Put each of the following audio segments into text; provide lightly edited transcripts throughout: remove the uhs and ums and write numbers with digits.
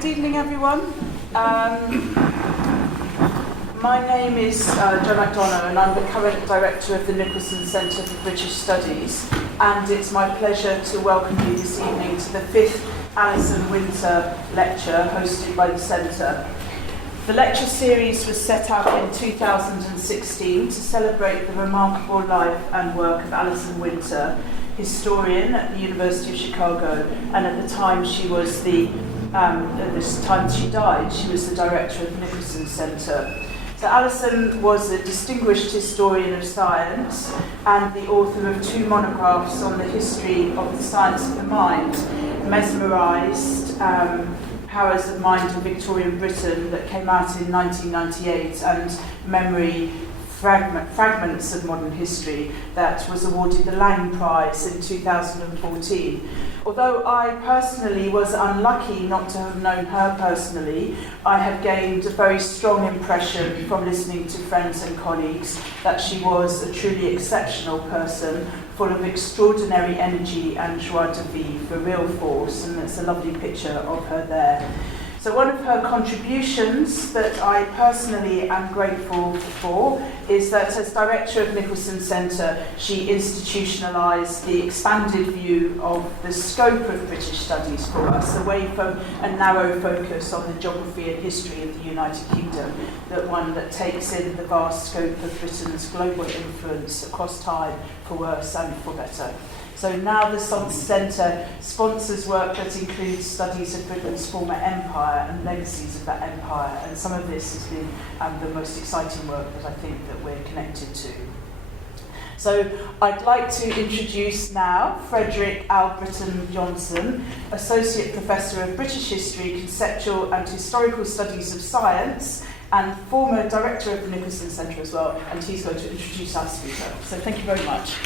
Good evening, everyone. My name is Jo McDonough, and I'm the current director of the Nicholson Centre for British Studies. And it's my pleasure to welcome you this evening to the 5th Alison Winter Lecture hosted by the Centre. The lecture series was set up in 2016 to celebrate the remarkable life and work of Alison Winter, historian at the University of Chicago, and at the time she was at this time she died, she was the director of the Nicholson Centre. So Alison was a distinguished historian of science and the author of 2 monographs on the history of the science of the mind, Mesmerised, Powers of Mind in Victorian Britain, that came out in 1998, and Memory, Fragments of Modern History, that was awarded the Lang Prize in 2014. Although I personally was unlucky not to have known her personally, I have gained a very strong impression from listening to friends and colleagues that she was a truly exceptional person, full of extraordinary energy and joie de vivre, a real force, and there's a lovely picture of her there. So one of her contributions that I personally am grateful for is that as director of Nicholson Centre, she institutionalised the expanded view of the scope of British studies for us, away from a narrow focus on the geography and history of the United Kingdom, that one that takes in the vast scope of Britain's global influence across time, for worse and for better. So now the Centre sponsors work that includes studies of Britain's former empire and legacies of that empire, and some of this has been the most exciting work that I think that we're connected to. So I'd like to introduce now Frederick Albritton Johnson, Associate Professor of British History, Conceptual and Historical Studies of Science, and former Director of the Nicholson Centre as well, and he's going to introduce our speaker. So thank you very much.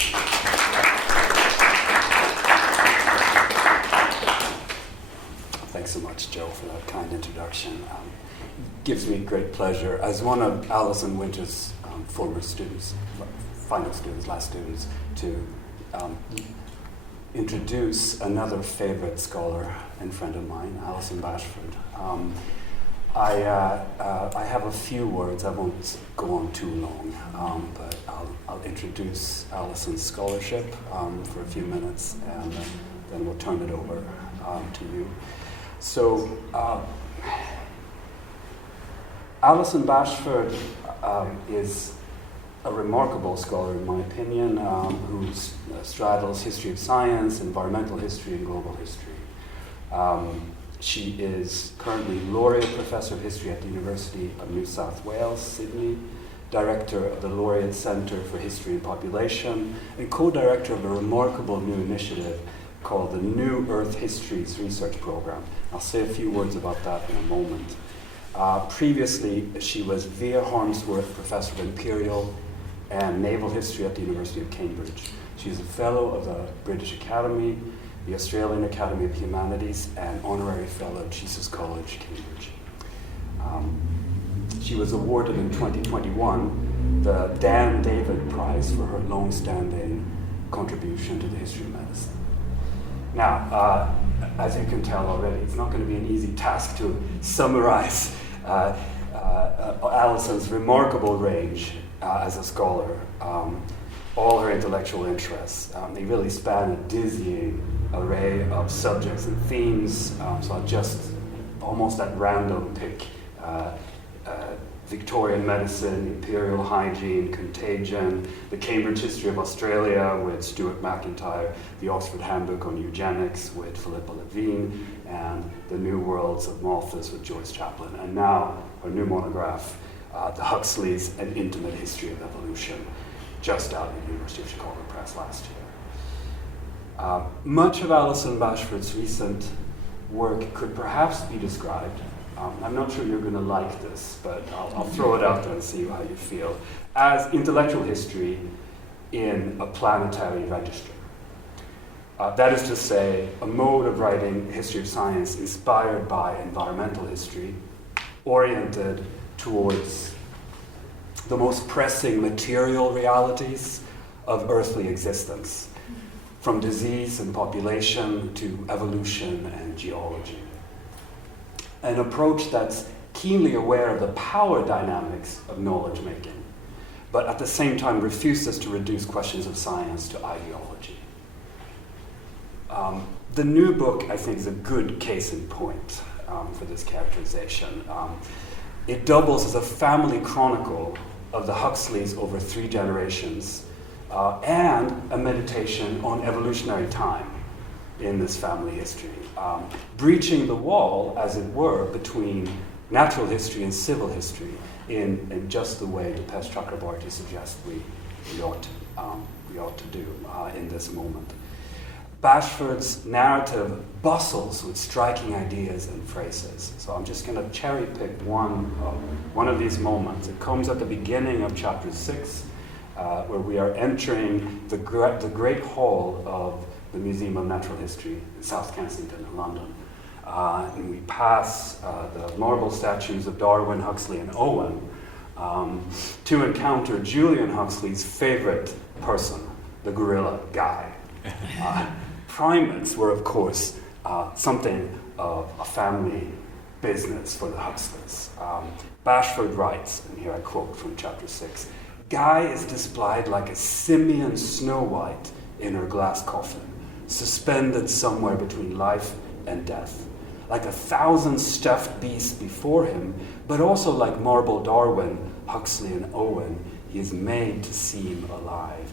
Thanks so much, Jo, for that kind introduction. It gives me great pleasure, as one of Alison Winter's former students, final students, last students, to introduce another favorite scholar and friend of mine, Alison Bashford. I have a few words. I won't go on too long, but I'll introduce Alison's scholarship for a few minutes, and then we'll turn it over to you. So, Alison Bashford is a remarkable scholar, in my opinion, who straddles history of science, environmental history, and global history. She is currently Laureate Professor of History at the University of New South Wales, Sydney, Director of the Laureate Centre for History and Population, and co-director of a remarkable new initiative called the New Earth Histories Research Program. I'll say a few words about that in a moment. Previously, she was Vere Harmsworth Professor of Imperial and Naval History at the University of Cambridge. She is a Fellow of the British Academy, the Australian Academy of Humanities, and Honorary Fellow at Jesus College, Cambridge. She was awarded in 2021 the Dan David Prize for her long-standing contribution to the history of medicine. Now, as you can tell already, it's not going to be an easy task to summarize Alison's remarkable range as a scholar, all her intellectual interests. They really span a dizzying array of subjects and themes, so I'll just almost at random pick Victorian medicine, imperial hygiene, contagion, the Cambridge History of Australia with Stuart McIntyre, the Oxford Handbook on Eugenics with Philippa Levine, and the New Worlds of Malthus with Joyce Chaplin. And now her new monograph, The Huxleys, An Intimate History of Evolution, just out of the University of Chicago Press last year. Much of Alison Bashford's recent work could perhaps be described, I'm not sure you're going to like this, but I'll throw it out there and see how you feel, as intellectual history in a planetary register. That is to say, a mode of writing history of science inspired by environmental history, oriented towards the most pressing material realities of earthly existence, from disease and population to evolution and geology. an approach that's keenly aware of the power dynamics of knowledge making, but at the same time refuses to reduce questions of science to ideology. The new book, I think, is a good case in point for this characterization. It doubles as a family chronicle of the Huxleys over 3 generations, and a meditation on evolutionary time in this family history, breaching the wall, as it were, between natural history and civil history in just the way Dipesh Chakrabarty suggests we ought to do in this moment. Bashford's narrative bustles with striking ideas and phrases. So I'm just going to cherry pick one of these moments. It comes at the beginning of chapter 6, where we are entering the great hall of the Museum of Natural History in South Kensington in London. And we pass the marble statues of Darwin, Huxley, and Owen to encounter Julian Huxley's favorite person, the gorilla, Guy. Primates were, of course, something of a family business for the Huxleys. Bashford writes, and here I quote from chapter 6, "Guy is displayed like a simian Snow White in her glass coffin, suspended somewhere between life and death. Like 1,000 stuffed beasts before him, but also like marble Darwin, Huxley, and Owen, he is made to seem alive.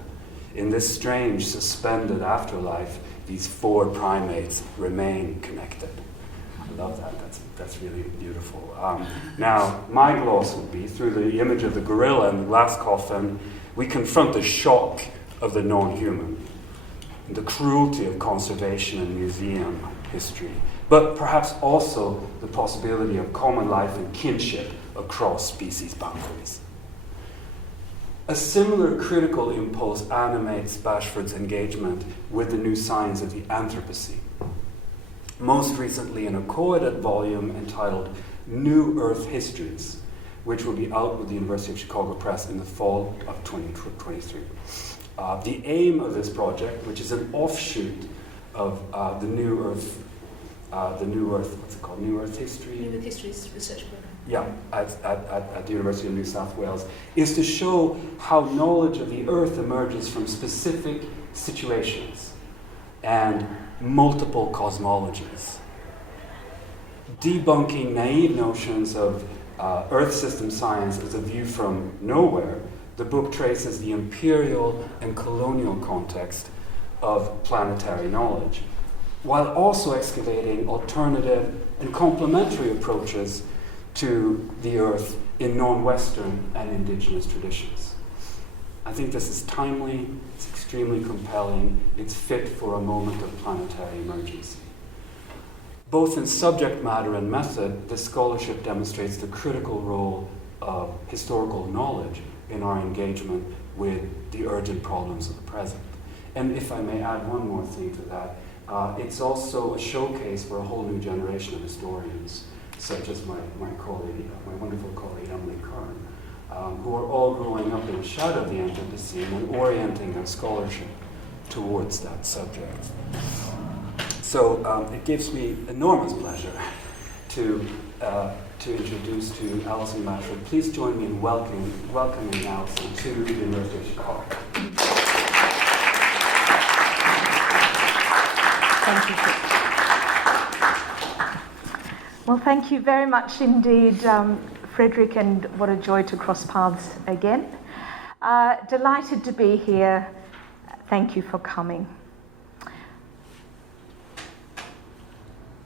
In this strange, suspended afterlife, these 4 primates remain connected." I love that. That's really beautiful. Now, my gloss would be, through the image of the gorilla and the glass coffin, we confront the shock of the non-human, and the cruelty of conservation and museum history, but perhaps also the possibility of common life and kinship across species boundaries. A similar critical impulse animates Bashford's engagement with the new science of the Anthropocene, most recently in a co-edit volume entitled New Earth Histories, which will be out with the University of Chicago Press in the fall of 2023. The aim of this project, which is an offshoot of the New Earth, what's it called? New Earth History? New Earth History's research program. Yeah, at the University of New South Wales, is to show how knowledge of the Earth emerges from specific situations and multiple cosmologies. Debunking naive notions of Earth system science as a view from nowhere, the book traces the imperial and colonial context of planetary knowledge, while also excavating alternative and complementary approaches to the Earth in non-Western and indigenous traditions. I think this is timely, it's extremely compelling, it's fit for a moment of planetary emergency. Both in subject matter and method, this scholarship demonstrates the critical role of historical knowledge in our engagement with the urgent problems of the present. And if I may add one more thing to that, it's also a showcase for a whole new generation of historians, such as my wonderful colleague Emily Kern, who are all growing up in the shadow of the Anthropocene and orienting their scholarship towards that subject. So it gives me enormous pleasure to introduce to Alison Bashford. Please join me in welcoming Alison to the University of Chicago. Thank you. Well, thank you very much indeed, Frederick, and what a joy to cross paths again. Delighted to be here. Thank you for coming.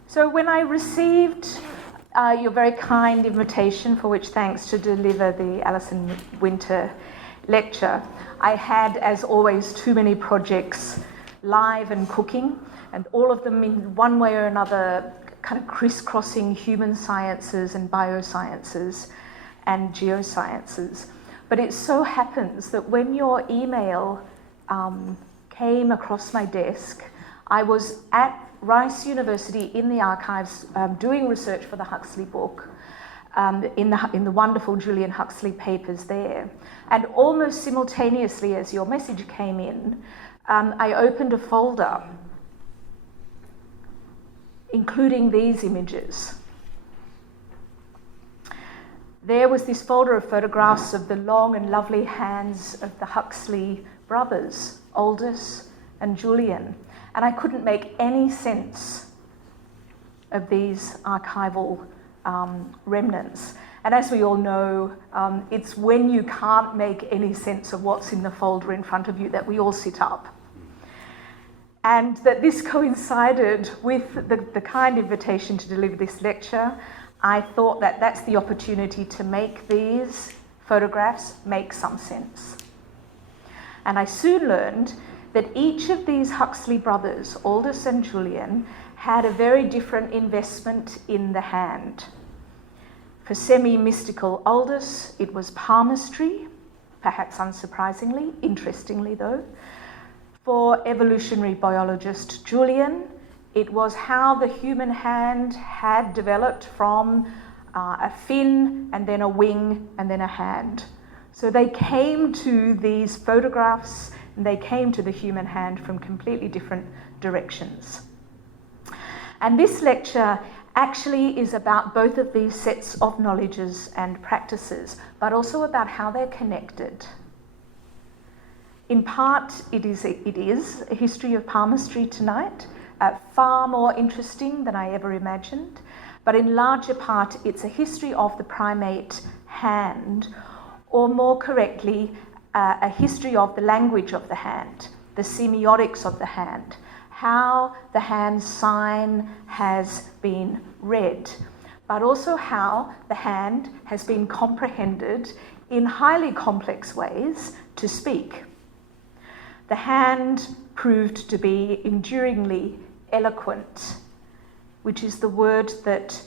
So when I received your very kind invitation, for which thanks, to deliver the Alison Winter Lecture, I had, as always, too many projects live and cooking, and all of them in one way or another kind of crisscrossing human sciences and biosciences and geosciences. But it so happens that when your email came across my desk, I was at Rice University in the archives doing research for the Huxley book, in the wonderful Julian Huxley papers there. And almost simultaneously as your message came in, I opened a folder including these images. there was this folder of photographs of the long and lovely hands of the Huxley brothers, Aldous and Julian, and I couldn't make any sense of these archival remnants. And as we all know, it's when you can't make any sense of what's in the folder in front of you that we all sit up. And that this coincided with the kind invitation to deliver this lecture, I thought that that's the opportunity to make these photographs make some sense. And I soon learned that each of these Huxley brothers, Aldous and Julian, had a very different investment in the hand. For semi-mystical Aldous, it was palmistry, perhaps unsurprisingly, interestingly though. For evolutionary biologist Julian, it was how the human hand had developed from a fin and then a wing and then a hand. So they came to these photographs and they came to the human hand from completely different directions. And this lecture actually is about both of these sets of knowledges and practices, but also about how they're connected. In part, it is a history of palmistry tonight, far more interesting than I ever imagined, but in larger part, it's a history of the primate hand, or more correctly, a history of the language of the hand, the semiotics of the hand, how the hand sign has been read, but also how the hand has been comprehended in highly complex ways to speak. The hand proved to be enduringly eloquent, which is the word that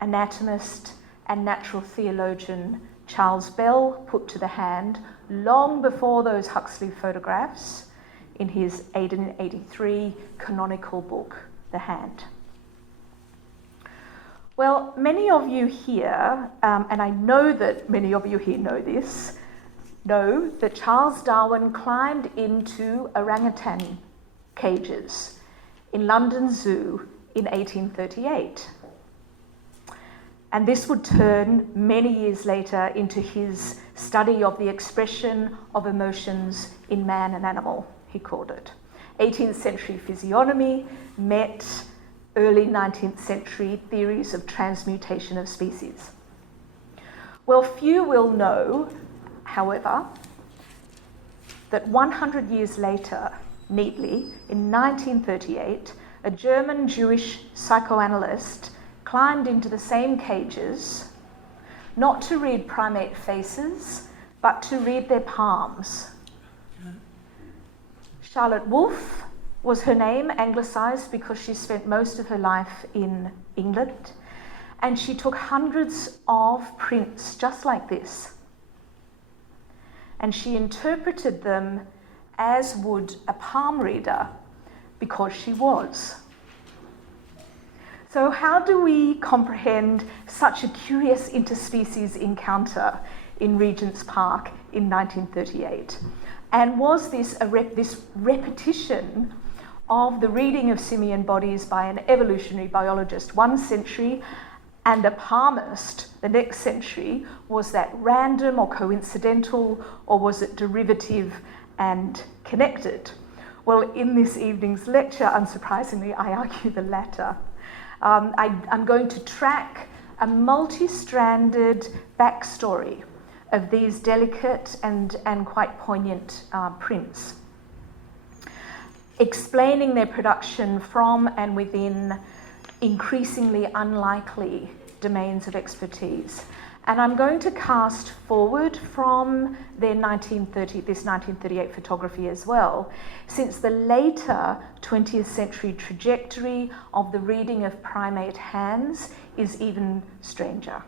anatomist and natural theologian Charles Bell put to the hand long before those Huxley photographs in his 1883 canonical book, The Hand. Well, many of you here, and I know that many of you here know this, know that Charles Darwin climbed into orangutan cages in London Zoo in 1838. And this would turn many years later into his study of the expression of emotions in man and animal, he called it. 18th century physiognomy met early 19th century theories of transmutation of species. Well, few will know, however, that 100 years later, neatly, in 1938, a German Jewish psychoanalyst climbed into the same cages, not to read primate faces, but to read their palms. Charlotte Wolfe was her name, anglicised because she spent most of her life in England, and she took hundreds of prints just like this, and she interpreted them as would a palm reader, because she was. So how do we comprehend such a curious interspecies encounter in Regent's Park in 1938? And was this this repetition of the reading of simian bodies by an evolutionary biologist 1 century and a palmist the next century? Was that random or coincidental, or was it derivative and connected? Well, in this evening's lecture, unsurprisingly, I argue the latter. I'm going to track a multi-stranded backstory of these delicate and quite poignant prints, explaining their production from and within increasingly unlikely domains of expertise. And I'm going to cast forward from this 1938 photography as well, since the later 20th century trajectory of the reading of primate hands is even stranger.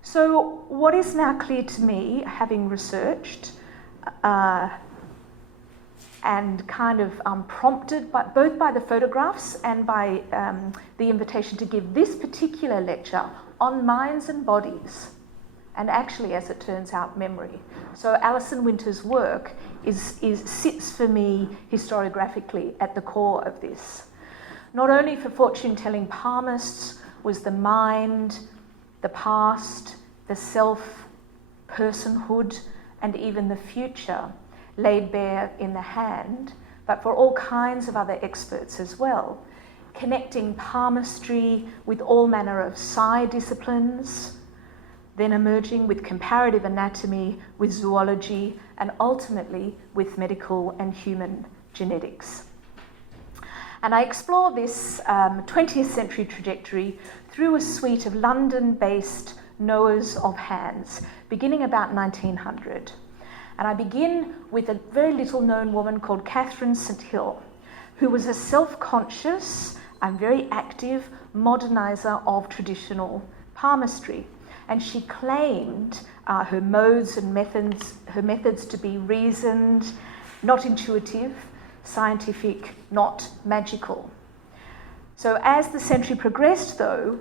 So what is now clear to me, having researched and kind of prompted both by the photographs and by the invitation to give this particular lecture on minds and bodies, and actually, as it turns out, memory. So Alison Winter's work sits for me historiographically at the core of this. Not only for fortune-telling palmists was the mind the past, the self, personhood, and even the future laid bare in the hand, but for all kinds of other experts as well, connecting palmistry with all manner of psi disciplines, then emerging with comparative anatomy, with zoology, and ultimately with medical and human genetics. And I explore this 20th century trajectory through a suite of London-based knowers of hands, beginning about 1900. And I begin with a very little-known woman called Catherine St. Hill, who was a self-conscious and very active modernizer of traditional palmistry. And she claimed her modes and methods to be reasoned, not intuitive, scientific, not magical. So as the century progressed, though,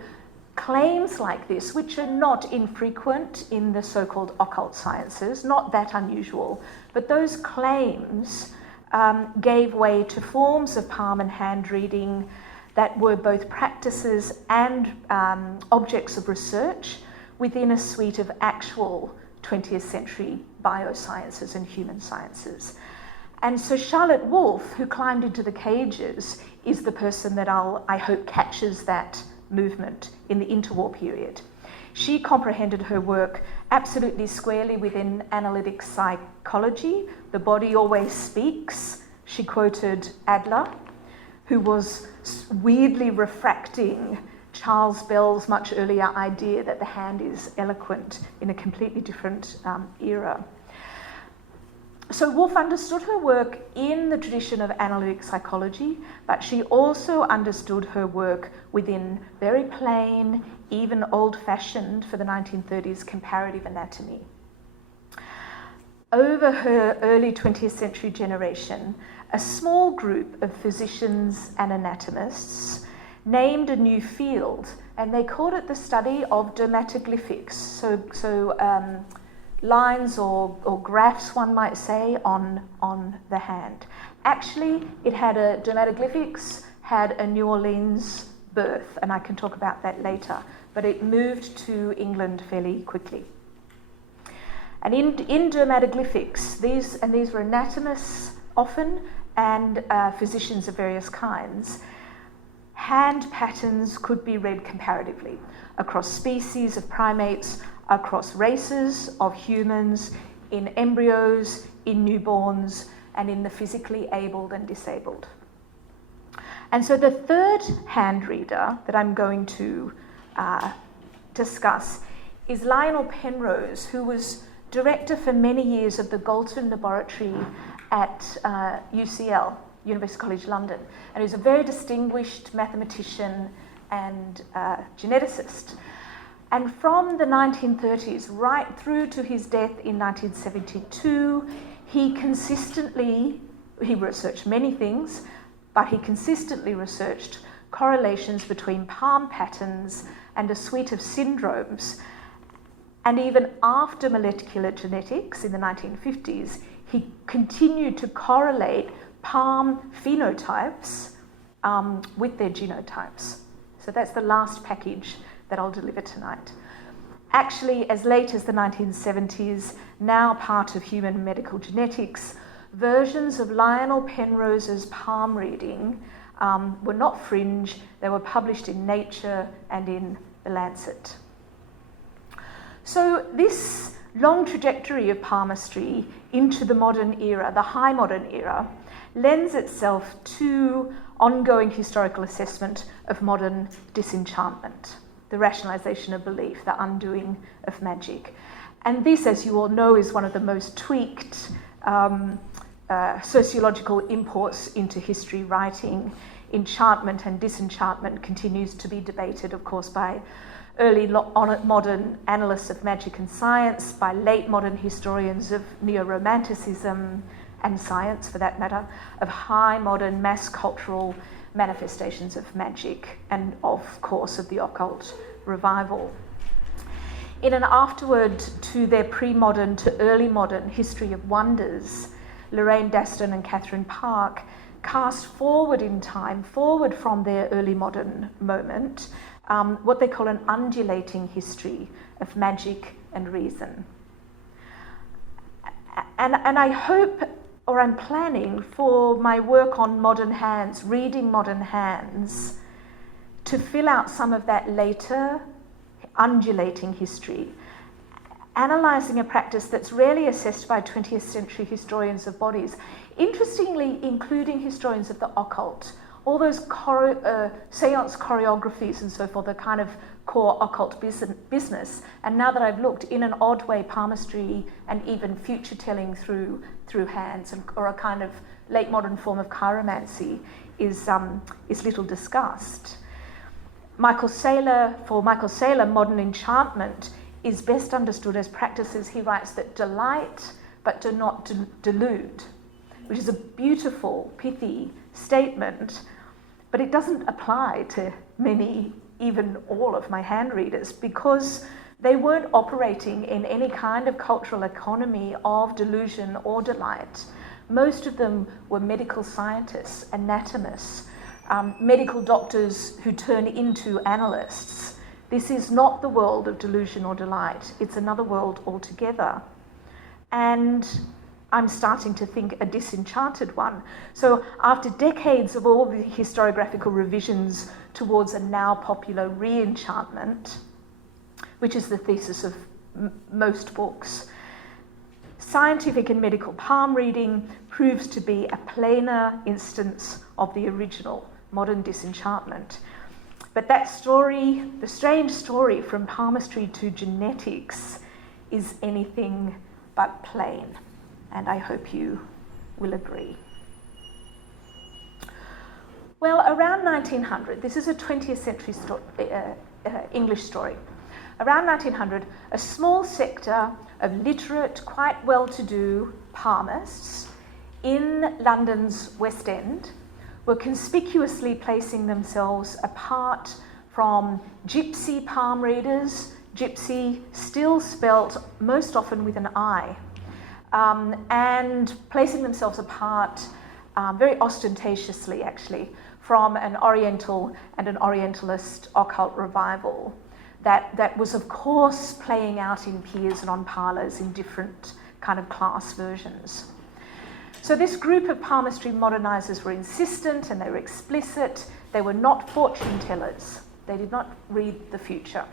claims like this, which are not infrequent in the so-called occult sciences, not that unusual, but those claims gave way to forms of palm and hand reading that were both practices and objects of research within a suite of actual 20th century biosciences and human sciences. And so Charlotte Wolfe, who climbed into the cages, is the person that I hope catches that movement in the interwar period. She comprehended her work absolutely squarely within analytic psychology. The body always speaks. She quoted Adler, who was weirdly refracting Charles Bell's much earlier idea that the hand is eloquent in a completely different era. So Wolfe understood her work in the tradition of analytic psychology, but she also understood her work within very plain, even old-fashioned for the 1930s, comparative anatomy. Over her early 20th century generation, a small group of physicians and anatomists named a new field, and they called it the study of dermatoglyphics. So lines or graphs, one might say, on the hand. Actually, dermatoglyphics had a New Orleans birth, and I can talk about that later, but it moved to England fairly quickly. And in dermatoglyphics, these were anatomists often, and physicians of various kinds, hand patterns could be read comparatively across species of primates, across races of humans, in embryos, in newborns, and in the physically abled and disabled. And so the third hand reader that I'm going to discuss is Lionel Penrose, who was director for many years of the Galton Laboratory at UCL, University College London, and he's a very distinguished mathematician and geneticist. And from the 1930s right through to his death in 1972, he researched many things, but he consistently researched correlations between palm patterns and a suite of syndromes. And even after molecular genetics in the 1950s, he continued to correlate palm phenotypes with their genotypes. So that's the last package that I'll deliver tonight. Actually, as late as the 1970s, now part of human medical genetics, versions of Lionel Penrose's palm reading were not fringe, they were published in Nature and in The Lancet. So this long trajectory of palmistry into the modern era, the high modern era, lends itself to ongoing historical assessment of modern disenchantment, the rationalization of belief, the undoing of magic. And this, as you all know, is one of the most tweaked sociological imports into history writing. Enchantment and disenchantment continues to be debated, of course, by early modern analysts of magic and science, by late modern historians of neo-romanticism and science, for that matter, of high modern mass cultural manifestations of magic, and of course of the occult revival. In an afterword to their pre-modern to early modern history of wonders, Lorraine Daston and Catherine Park cast forward in time, forward from their early modern moment, what they call an undulating history of magic and reason. And I hope, or I'm planning for my work on modern hands, reading modern hands, to fill out some of that later undulating history, analysing a practice that's rarely assessed by 20th century historians of bodies, interestingly including historians of the occult. All those seance choreographies and so forth are kind of core occult business. And now that I've looked, in an odd way, palmistry and even future telling through hands, or a kind of late modern form of chiromancy, is little discussed. For Michael Saylor, modern enchantment is best understood as practices, he writes, that delight but do not delude, which is a beautiful, pithy statement, but it doesn't apply to many, even all of my hand readers, because they weren't operating in any kind of cultural economy of delusion or delight. Most of them were medical scientists, anatomists, medical doctors who turn into analysts. This is not the world of delusion or delight. It's another world altogether. And I'm starting to think a disenchanted one. So after decades of all the historiographical revisions towards a now popular re-enchantment, which is the thesis of most books, scientific and medical palm reading proves to be a plainer instance of the original modern disenchantment. But that story, the strange story from palmistry to genetics, is anything but plain. And I hope you will agree. Well, around 1900, this is a 20th century English story. Around 1900, a small sector of literate, quite well-to-do palmists in London's West End were conspicuously placing themselves apart from gypsy palm readers, gypsy still spelt most often with an I, and placing themselves apart very ostentatiously, actually, from an Oriental and an Orientalist occult revival that was, of course, playing out in piers and on parlours in different kind of class versions. So this group of palmistry modernisers were insistent and they were explicit. They were not fortune tellers. They did not read the future.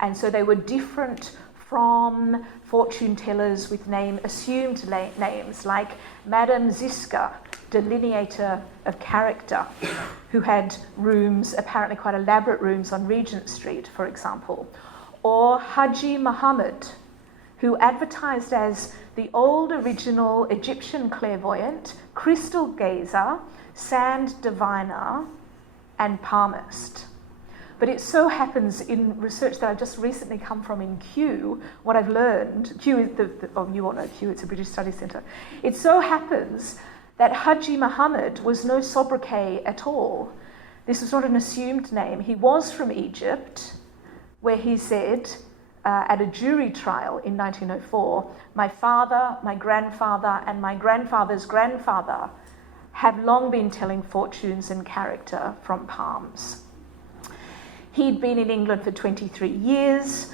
And so they were different from fortune tellers with assumed names like Madame Ziska, delineator of character, who had rooms, apparently quite elaborate rooms on Regent Street, for example, or Haji Muhammad, who advertised as the old original Egyptian clairvoyant, crystal gazer, sand diviner, and palmist. But it so happens in research that I've just recently come from in Kew, what I've learned, Kew is you all know Kew, it's a British Studies Centre. It so happens that Haji Muhammad was no sobriquet at all. This was not an assumed name. He was from Egypt, where he said, at a jury trial in 1904, my father, my grandfather, and my grandfather's grandfather have long been telling fortunes and character from palms. He'd been in England for 23 years,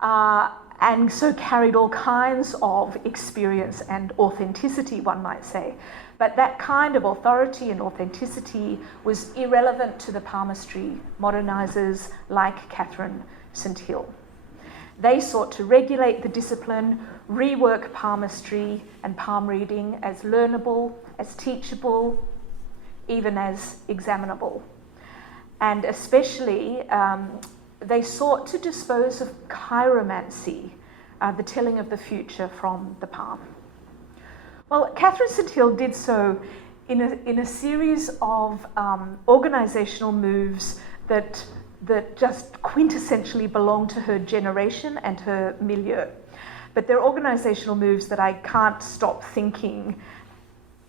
and so carried all kinds of experience and authenticity, one might say. But that kind of authority and authenticity was irrelevant to the palmistry modernisers like Catherine St Hill. They sought to regulate the discipline, rework palmistry and palm reading as learnable, as teachable, even as examinable. And especially, they sought to dispose of chiromancy, the telling of the future from the palm. Well, Catherine St Hill did so in a series of organisational moves that just quintessentially belong to her generation and her milieu. But they're organisational moves that I can't stop thinking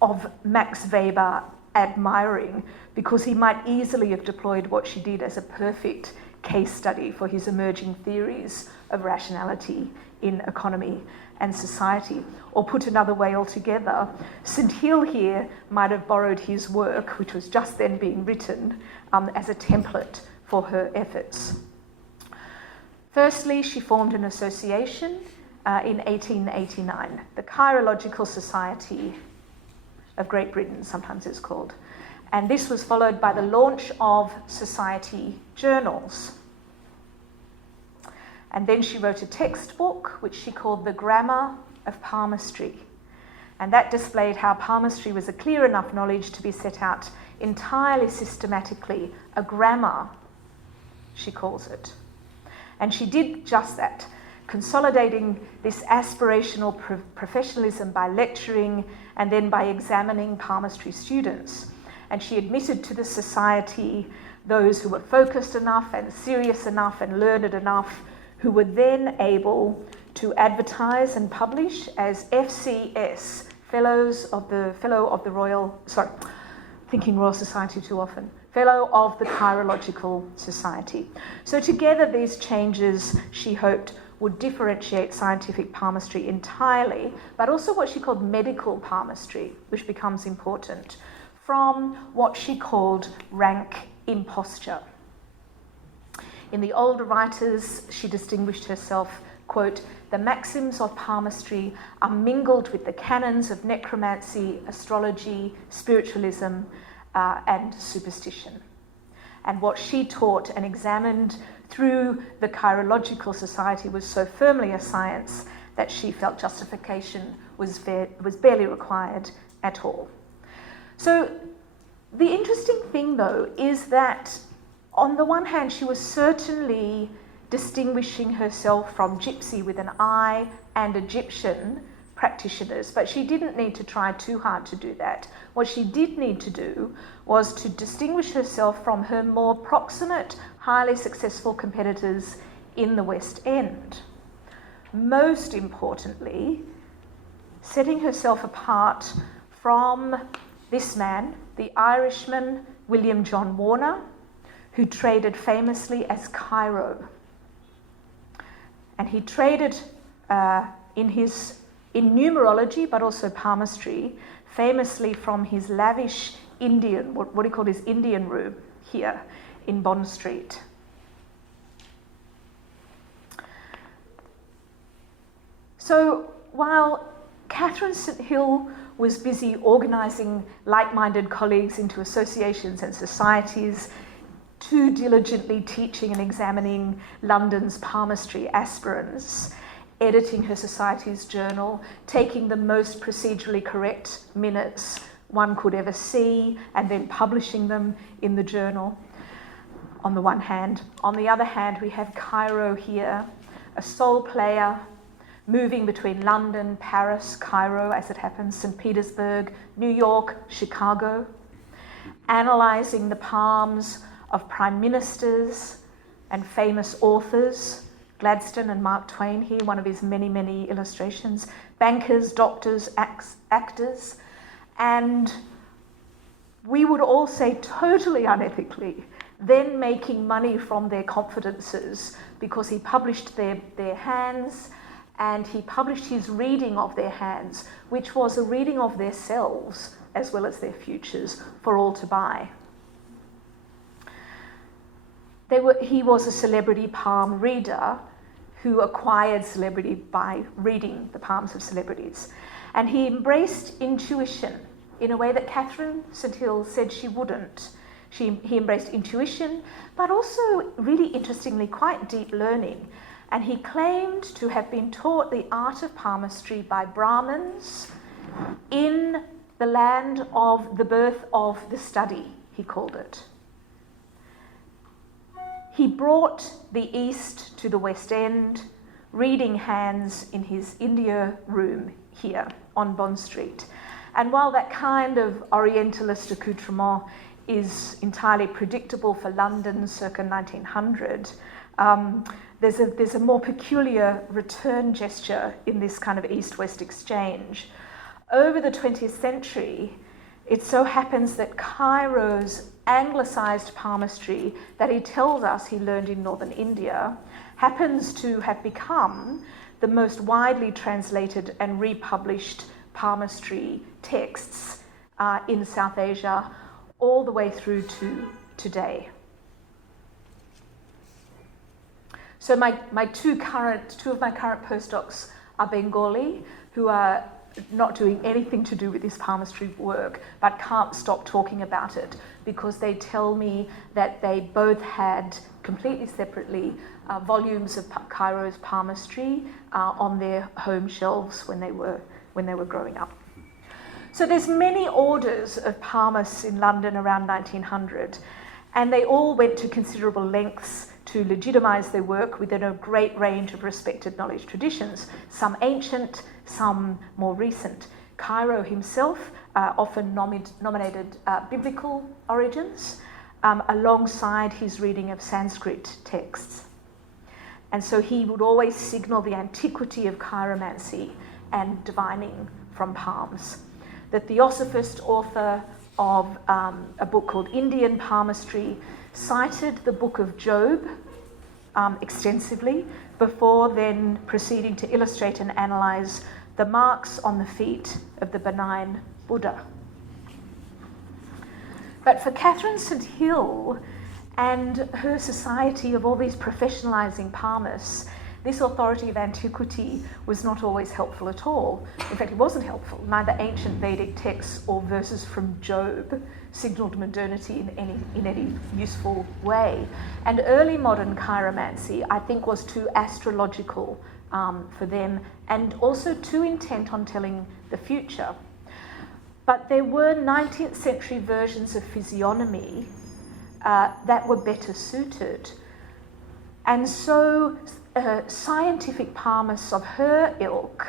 of Max Weber admiring, because he might easily have deployed what she did as a perfect case study for his emerging theories of rationality in economy and society. Or put another way altogether, St Hill here might have borrowed his work, which was just then being written, as a template for her efforts. Firstly, she formed an association in 1889, the Chirological Society of Great Britain, sometimes it's called. And this was followed by the launch of society journals. And then she wrote a textbook, which she called The Grammar of Palmistry. And that displayed how palmistry was a clear enough knowledge to be set out entirely systematically, a grammar, she calls it. And she did just that, consolidating this aspirational professionalism by lecturing and then by examining palmistry students. And she admitted to the society those who were focused enough and serious enough and learned enough, who were then able to advertise and publish as FCS, Fellow of the Royal Society too often, Fellow of the Chirological Society. So together these changes, she hoped, would differentiate scientific palmistry entirely, but also what she called medical palmistry, which becomes important, from what she called rank imposture. In the older writers, she distinguished herself, quote, "The maxims of palmistry are mingled with the canons of necromancy, astrology, spiritualism, and superstition." And what she taught and examined through the Chirological Society was so firmly a science that she felt justification was barely required at all. So the interesting thing, though, is that on the one hand, she was certainly distinguishing herself from Gypsy with an I and Egyptian practitioners, but she didn't need to try too hard to do that. What she did need to do was to distinguish herself from her more proximate, highly successful competitors in the West End. Most importantly, setting herself apart from this man, the Irishman William John Warner, who traded famously as Cairo. And he traded in numerology, but also palmistry, famously from his lavish Indian, what he called his Indian room here in Bond Street. So while Catherine St Hill was busy organising like-minded colleagues into associations and societies, too diligently teaching and examining London's palmistry aspirants, editing her society's journal, taking the most procedurally correct minutes one could ever see, and then publishing them in the journal, on the one hand. On the other hand, we have Cairo here, a sole player, moving between London, Paris, Cairo, as it happens, St. Petersburg, New York, Chicago, analysing the palms of prime ministers and famous authors, Gladstone and Mark Twain here, one of his many, many illustrations, bankers, doctors, actors, and we would all say totally unethically, then making money from their confidences because he published their hands and he published his reading of their hands, which was a reading of their selves as well as their futures for all to buy. He was a celebrity palm reader who acquired celebrity by reading the palms of celebrities. And he embraced intuition in a way that Catherine St Hill said she wouldn't. He embraced intuition, but also, really interestingly, quite deep learning. And he claimed to have been taught the art of palmistry by Brahmins in the land of the birth of the study, he called it. He brought the East to the West End, reading hands in his India room here on Bond Street. And while that kind of Orientalist accoutrement is entirely predictable for London circa 1900, there's a more peculiar return gesture in this kind of East-West exchange. Over the 20th century, it so happens that Cairo's anglicised palmistry that he tells us he learned in northern India happens to have become the most widely translated and republished palmistry texts in South Asia all the way through to today. So two of my current postdocs are Bengali, who are not doing anything to do with this palmistry work, but can't stop talking about it because they tell me that they both had completely separately volumes of Cairo's palmistry on their home shelves when they were growing up. So there's many orders of palmists in London around 1900, and they all went to considerable lengths to legitimise their work within a great range of respected knowledge traditions, some ancient, some more recent. Cairo himself often nominated biblical origins alongside his reading of Sanskrit texts. And so he would always signal the antiquity of chiromancy and divining from palms. The Theosophist author of a book called Indian Palmistry cited the book of Job extensively before then proceeding to illustrate and analyse the marks on the feet of the benign Buddha. But for Catherine St Hill and her society of all these professionalising palmists, this authority of antiquity was not always helpful at all. In fact, it wasn't helpful. Neither ancient Vedic texts or verses from Job signalled modernity in any useful way. And early modern chiromancy, I think, was too astrological for them and also too intent on telling the future. But there were 19th century versions of physiognomy that were better suited. And so scientific palmists of her ilk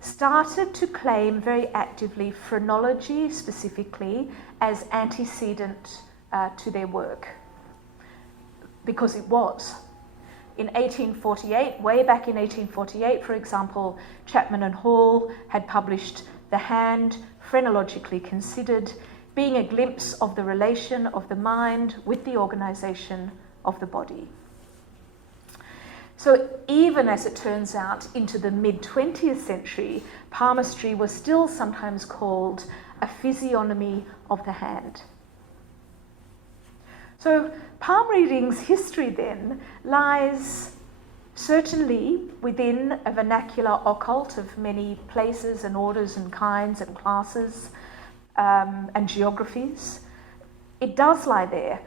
started to claim very actively phrenology specifically as antecedent to their work, because it was. In 1848, way back in 1848, for example, Chapman and Hall had published The Hand, Phrenologically Considered, being a glimpse of the relation of the mind with the organisation of the body. So even as it turns out into the mid-20th century, palmistry was still sometimes called a physiognomy of the hand. So palm reading's history then lies certainly within a vernacular occult of many places and orders and kinds and classes and geographies. It does lie there,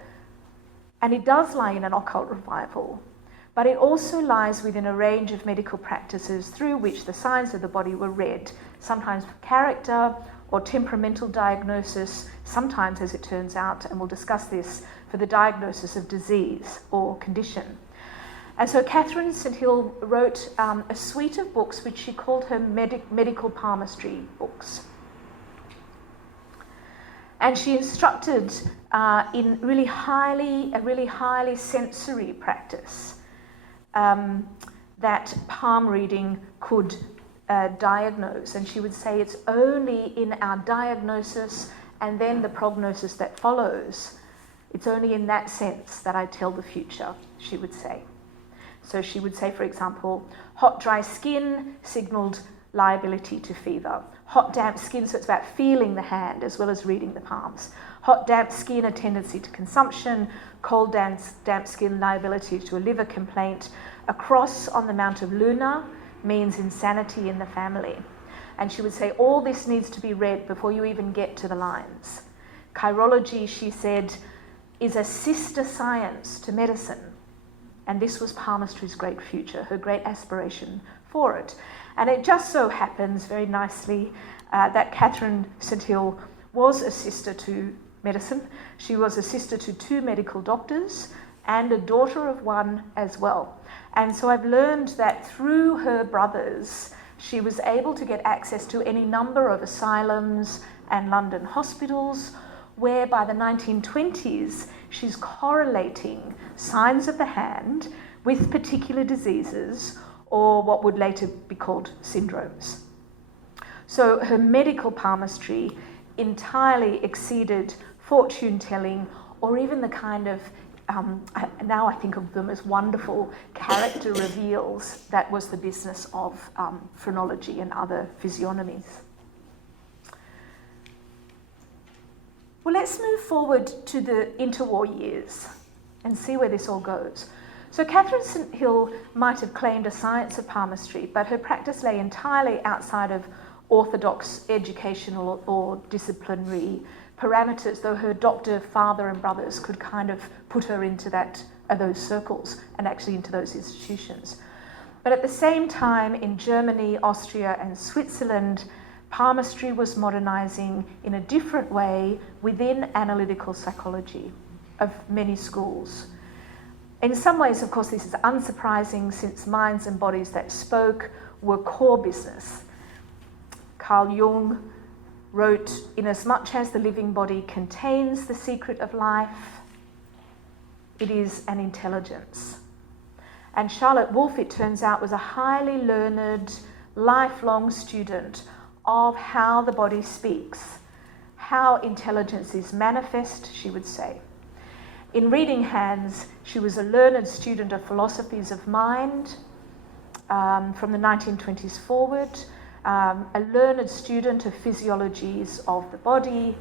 and it does lie in an occult revival. But it also lies within a range of medical practices through which the signs of the body were read, sometimes for character or temperamental diagnosis, sometimes, as it turns out, and we'll discuss this, for the diagnosis of disease or condition. And so Catherine St Hill wrote a suite of books which she called her medical palmistry books. And she instructed in a really highly sensory practice that palm reading could diagnose. And she would say it's only in our diagnosis and then the prognosis that follows, it's only in that sense that I tell the future, she would say. So she would say, for example, hot, dry skin signalled liability to fever. Hot, damp skin, so it's about feeling the hand as well as reading the palms. Hot, damp skin, a tendency to consumption. Cold, damp skin, liability to a liver complaint. A cross on the Mount of Luna means insanity in the family. And she would say, all this needs to be read before you even get to the lines. Chirology, she said, is a sister science to medicine. And this was palmistry's great future, her great aspiration for it. And it just so happens very nicely that Catherine St Hill was a sister to medicine. She was a sister to 2 medical doctors and a daughter of one as well. And so I've learned that through her brothers, she was able to get access to any number of asylums and London hospitals, where by the 1920s, she's correlating signs of the hand with particular diseases or what would later be called syndromes. So her medical palmistry entirely exceeded fortune-telling, or even the kind of, now I think of them as wonderful character reveals that was the business of phrenology and other physiognomies. Well, let's move forward to the interwar years and see where this all goes. So Catherine St Hill might have claimed a science of palmistry, but her practice lay entirely outside of orthodox educational or disciplinary parameters, though her doctor, father and brothers could kind of put her into those circles and actually into those institutions. But at the same time, in Germany, Austria and Switzerland, palmistry was modernizing in a different way within analytical psychology of many schools. In some ways, of course, this is unsurprising since minds and bodies that spoke were core business. Carl Jung wrote, "Inasmuch as the living body contains the secret of life, it is an intelligence." And Charlotte Wolfe, it turns out, was a highly learned, lifelong student of how the body speaks, how intelligence is manifest, she would say. In reading Hans, she was a learned student of philosophies of mind from the 1920s forward, a learned student of physiologies of the body,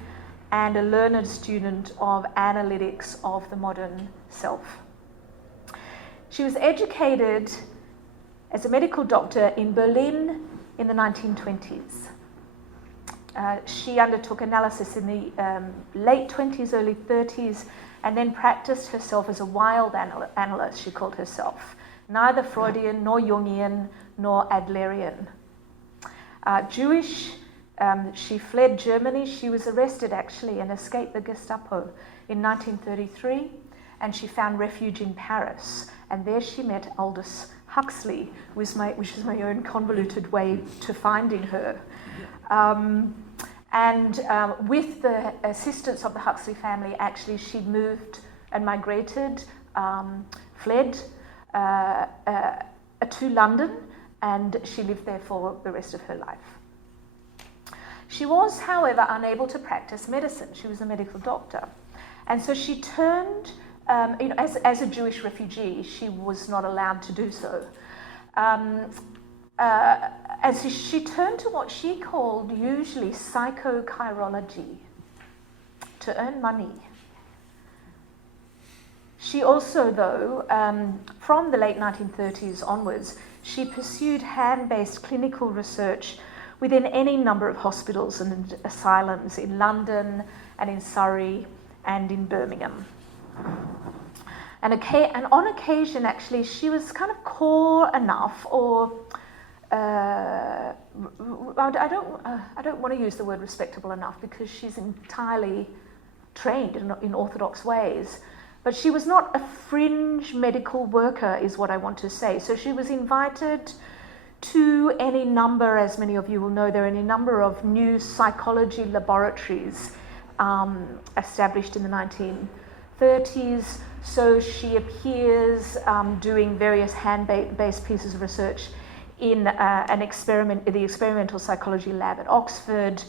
and a learned student of analytics of the modern self. She was educated as a medical doctor in Berlin in the 1920s. She undertook analysis in the late 20s, early 30s, and then practiced herself as a wild analyst, she called herself. Neither Freudian, nor Jungian, nor Adlerian. Jewish, she fled Germany. She was arrested, actually, and escaped the Gestapo in 1933, and she found refuge in Paris. And there she met Aldous Huxley, which is my own convoluted way to finding her. With the assistance of the Huxley family, actually, she moved and migrated, fled to London, and she lived there for the rest of her life. She was, however, unable to practice medicine. She was a medical doctor. And so she turned, as a Jewish refugee, she was not allowed to do so. As she turned to what she called usually psychochirology to earn money. She also, though, from the late 1930s onwards, she pursued hand-based clinical research within any number of hospitals and asylums in London and in Surrey and in Birmingham. And on occasion, actually, she was kind of core enough, or I don't want to use the word respectable enough because she's entirely trained in orthodox ways. But she was not a fringe medical worker, is what I want to say. So she was invited to any number, as many of you will know, there are any number of new psychology laboratories established in the 1930s. So she appears doing various hand-based pieces of research in the experimental psychology lab at Oxford,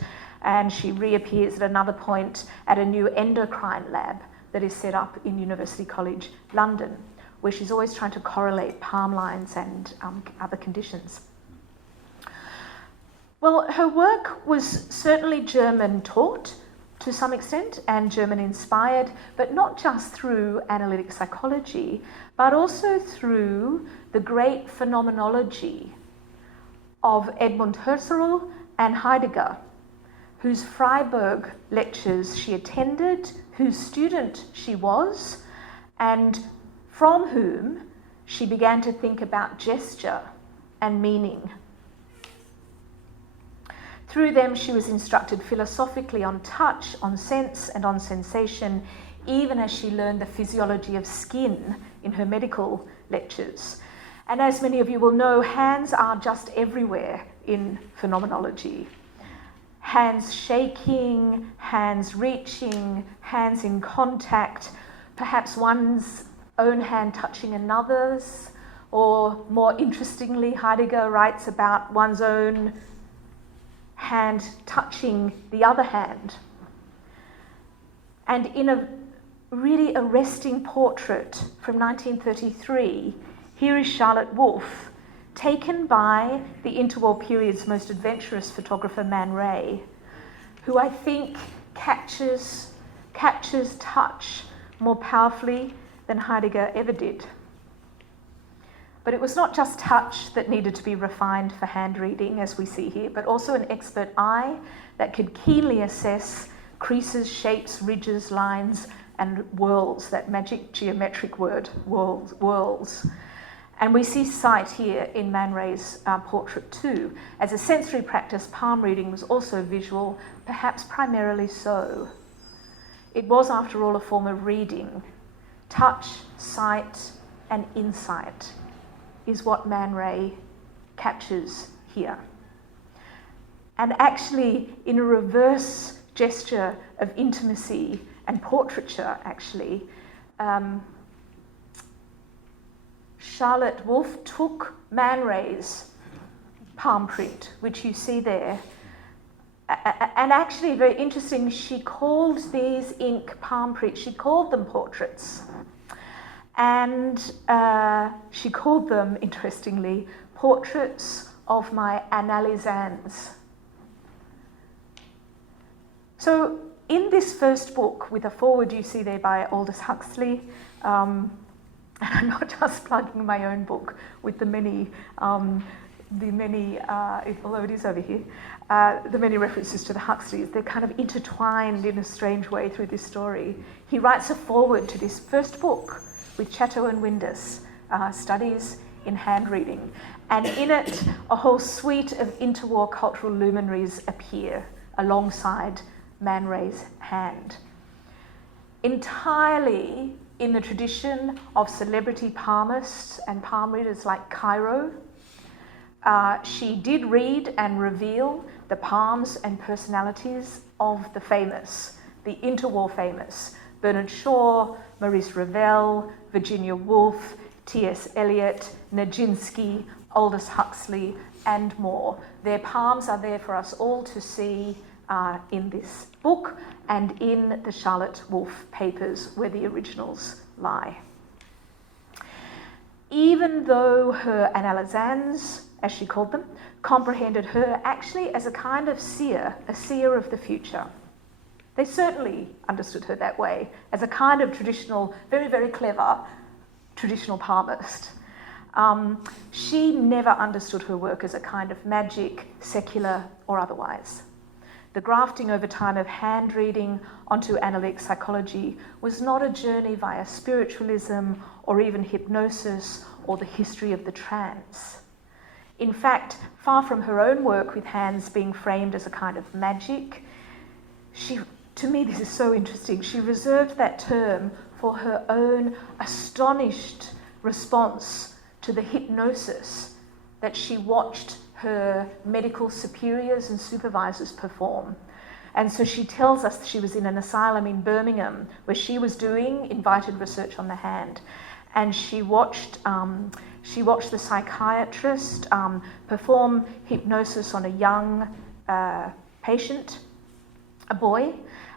and she reappears at another point at a new endocrine lab that is set up in University College London, where she's always trying to correlate palm lines and other conditions. Well, her work was certainly German taught to some extent and German inspired, but not just through analytic psychology, but also through the great phenomenology of Edmund Husserl and Heidegger, whose Freiburg lectures she attended, whose student she was, and from whom she began to think about gesture and meaning. Through them, she was instructed philosophically on touch, on sense, and on sensation, even as she learned the physiology of skin in her medical lectures. And as many of you will know, hands are just everywhere in phenomenology. Hands shaking, hands reaching, hands in contact, perhaps one's own hand touching another's, or more interestingly, Heidegger writes about one's own hand touching the other hand. And in a really arresting portrait from 1933, here is Charlotte Wolfe, taken by the interwar period's most adventurous photographer, Man Ray, who I think captures touch more powerfully than Heidegger ever did. But it was not just touch that needed to be refined for hand reading, as we see here, but also an expert eye that could keenly assess creases, shapes, ridges, lines, and whorls, that magic geometric word, whorls. And we see sight here in Man Ray's portrait too. As a sensory practice, palm reading was also visual, perhaps primarily so. It was, after all, a form of reading. Touch, sight, and insight is what Man Ray captures here. And actually, in a reverse gesture of intimacy and portraiture, actually, Charlotte Wolfe took Man Ray's palm print, which you see there, and actually, very interesting, she called these ink palm prints, she called them portraits. And she called them, interestingly, portraits of my analysans. So in this first book, with a foreword you see there by Aldous Huxley, and I'm not just plugging my own book with the many, although it is over here, the many references to the Huxleys, they're kind of intertwined in a strange way through this story. He writes a foreword to this first book with Chatto and Windus, Studies in Hand Reading. And in it, a whole suite of interwar cultural luminaries appear alongside Man Ray's hand. Entirely in the tradition of celebrity palmists and palm readers like Cairo, she did read and reveal the palms and personalities of the famous, the interwar famous, Bernard Shaw, Maurice Ravel, Virginia Woolf, T.S. Eliot, Nijinsky, Aldous Huxley, and more. Their palms are there for us all to see in this book and in the Charlotte Wolfe papers where the originals lie. Even though her analysans, as she called them, comprehended her actually as a kind of seer, a seer of the future. They certainly understood her that way, as a kind of traditional, very, very clever traditional palmist. She never understood her work as a kind of magic, secular or otherwise. The grafting over time of hand reading onto analytic psychology was not a journey via spiritualism or even hypnosis or the history of the trance. In fact, far from her own work with hands being framed as a kind of magic, to me this is so interesting, she reserved that term for her own astonished response to the hypnosis that she watched her medical superiors and supervisors perform. And so she tells us she was in an asylum in Birmingham where she was doing invited research on the hand. And she watched the psychiatrist perform hypnosis on a young patient, a boy.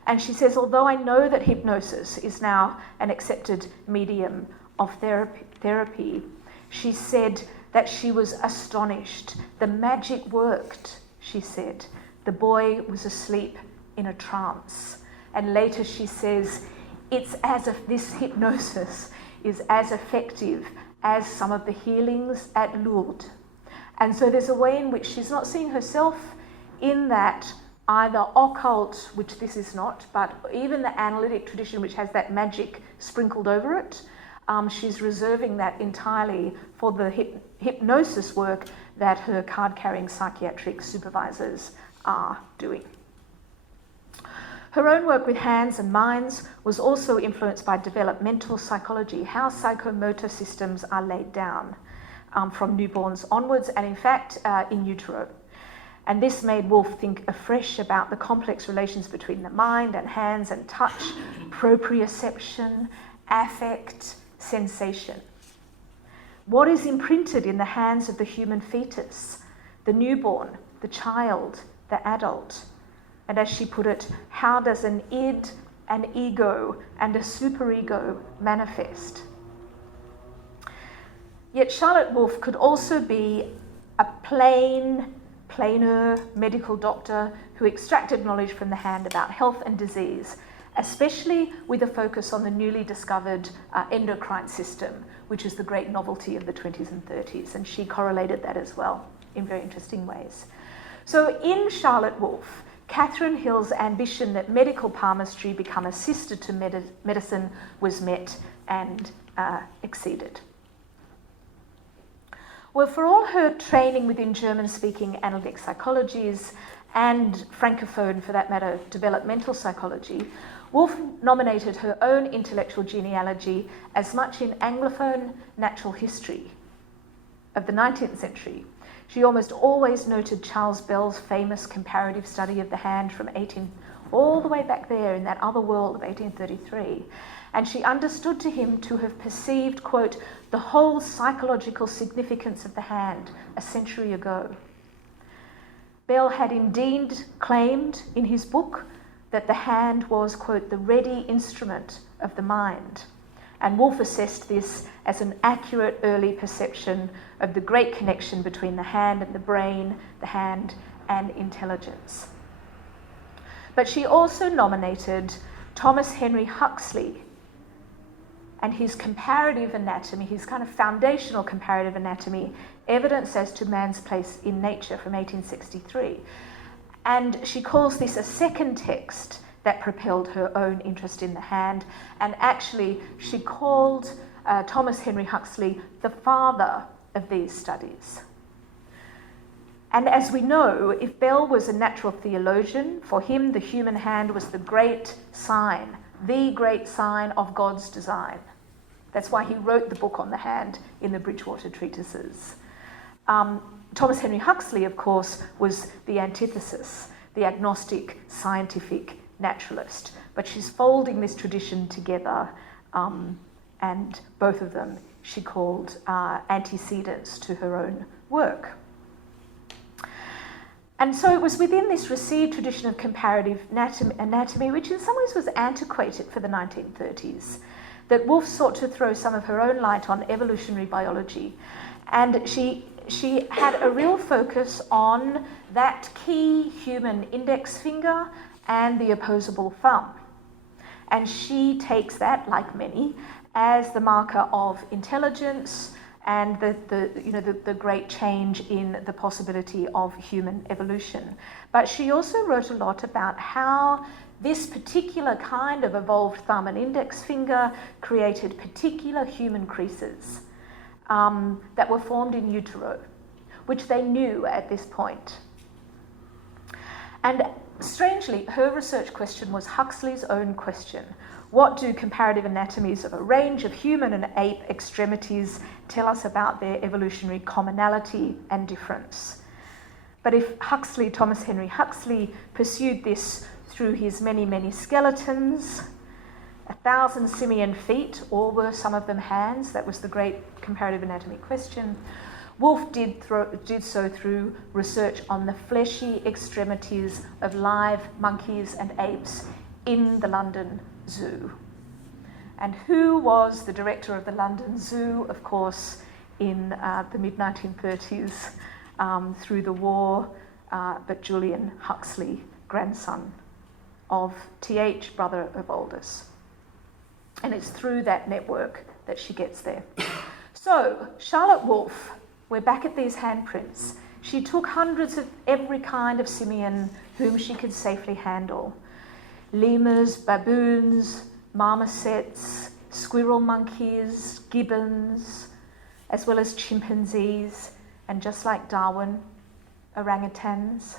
And she says, although I know that hypnosis is now an accepted medium of therapy, she said that she was astonished. The magic worked, she said. The boy was asleep in a trance. And later she says, it's as if this hypnosis is as effective as some of the healings at Lourdes. And so there's a way in which she's not seeing herself in that either occult, which this is not, but even the analytic tradition which has that magic sprinkled over it. She's reserving that entirely for the hypnosis work that her card-carrying psychiatric supervisors are doing. Her own work with hands and minds was also influenced by developmental psychology, how psychomotor systems are laid down from newborns onwards, and in fact in utero. And this made Wolfe think afresh about the complex relations between the mind and hands and touch, proprioception, affect, sensation. What is imprinted in the hands of the human fetus, the newborn, the child, the adult? And as she put it, how does an id an ego and a superego manifest. Yet Charlotte Wolfe could also be a plainer medical doctor who extracted knowledge from the hand about health and disease, especially with a focus on the newly discovered endocrine system, which is the great novelty of the 20s and 30s, and she correlated that as well in very interesting ways. So in Charlotte Wolfe, Catherine Hill's ambition that medical palmistry become a sister to medicine was met and exceeded. Well, for all her training within German-speaking analytic psychologies and Francophone, for that matter, developmental psychology, Wolfe nominated her own intellectual genealogy as much in Anglophone natural history of the 19th century. She almost always noted Charles Bell's famous comparative study of the hand from all the way back there in that other world of 1833. And she understood to him to have perceived, quote, the whole psychological significance of the hand a century ago. Bell had indeed claimed in his book that the hand was, quote, the ready instrument of the mind. And Wolfe assessed this as an accurate early perception of the great connection between the hand and the brain, the hand and intelligence. But she also nominated Thomas Henry Huxley and his comparative anatomy, his kind of foundational comparative anatomy, Evidence as to Man's Place in Nature from 1863. And she calls this a second text that propelled her own interest in the hand. And actually, she called Thomas Henry Huxley the father of these studies. And as we know, if Bell was a natural theologian, for him the human hand was the great sign of God's design. That's why he wrote the book on the hand in the Bridgewater Treatises. Thomas Henry Huxley, of course, was the antithesis, the agnostic, scientific naturalist. But she's folding this tradition together, and both of them she called antecedents to her own work. And so it was within this received tradition of comparative anatomy, which in some ways was antiquated for the 1930s, that Wolfe sought to throw some of her own light on evolutionary biology. And she had a real focus on that key human index finger and the opposable thumb. And she takes that, like many, as the marker of intelligence and the great change in the possibility of human evolution. But she also wrote a lot about how this particular kind of evolved thumb and index finger created particular human creases that were formed in utero, which they knew at this point. And strangely, her research question was Huxley's own question. What do comparative anatomies of a range of human and ape extremities tell us about their evolutionary commonality and difference? But if Thomas Henry Huxley, pursued this through his many, many skeletons, 1,000 simian feet, or were some of them hands? That was the great comparative anatomy question. Wolfe did so through research on the fleshy extremities of live monkeys and apes in the London Zoo. And who was the director of the London Zoo? Of course, in the mid-1930s, through the war, but Julian Huxley, grandson of T.H., brother of Aldous. And it's through that network that she gets there. So, Charlotte Wolfe, we're back at these handprints. She took hundreds of every kind of simian whom she could safely handle. Lemurs, baboons, marmosets, squirrel monkeys, gibbons, as well as chimpanzees, and just like Darwin, orangutans.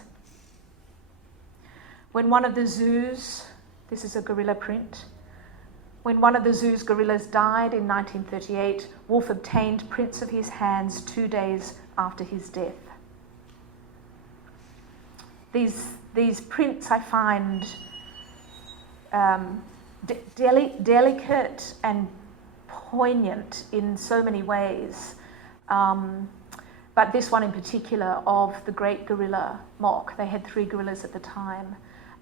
When one of the zoos, this is a gorilla print, when one of the zoo's gorillas died in 1938, Wolfe obtained prints of his hands 2 days after his death. These prints I find delicate and poignant in so many ways. But this one in particular of the great gorilla mock, they had 3 gorillas at the time,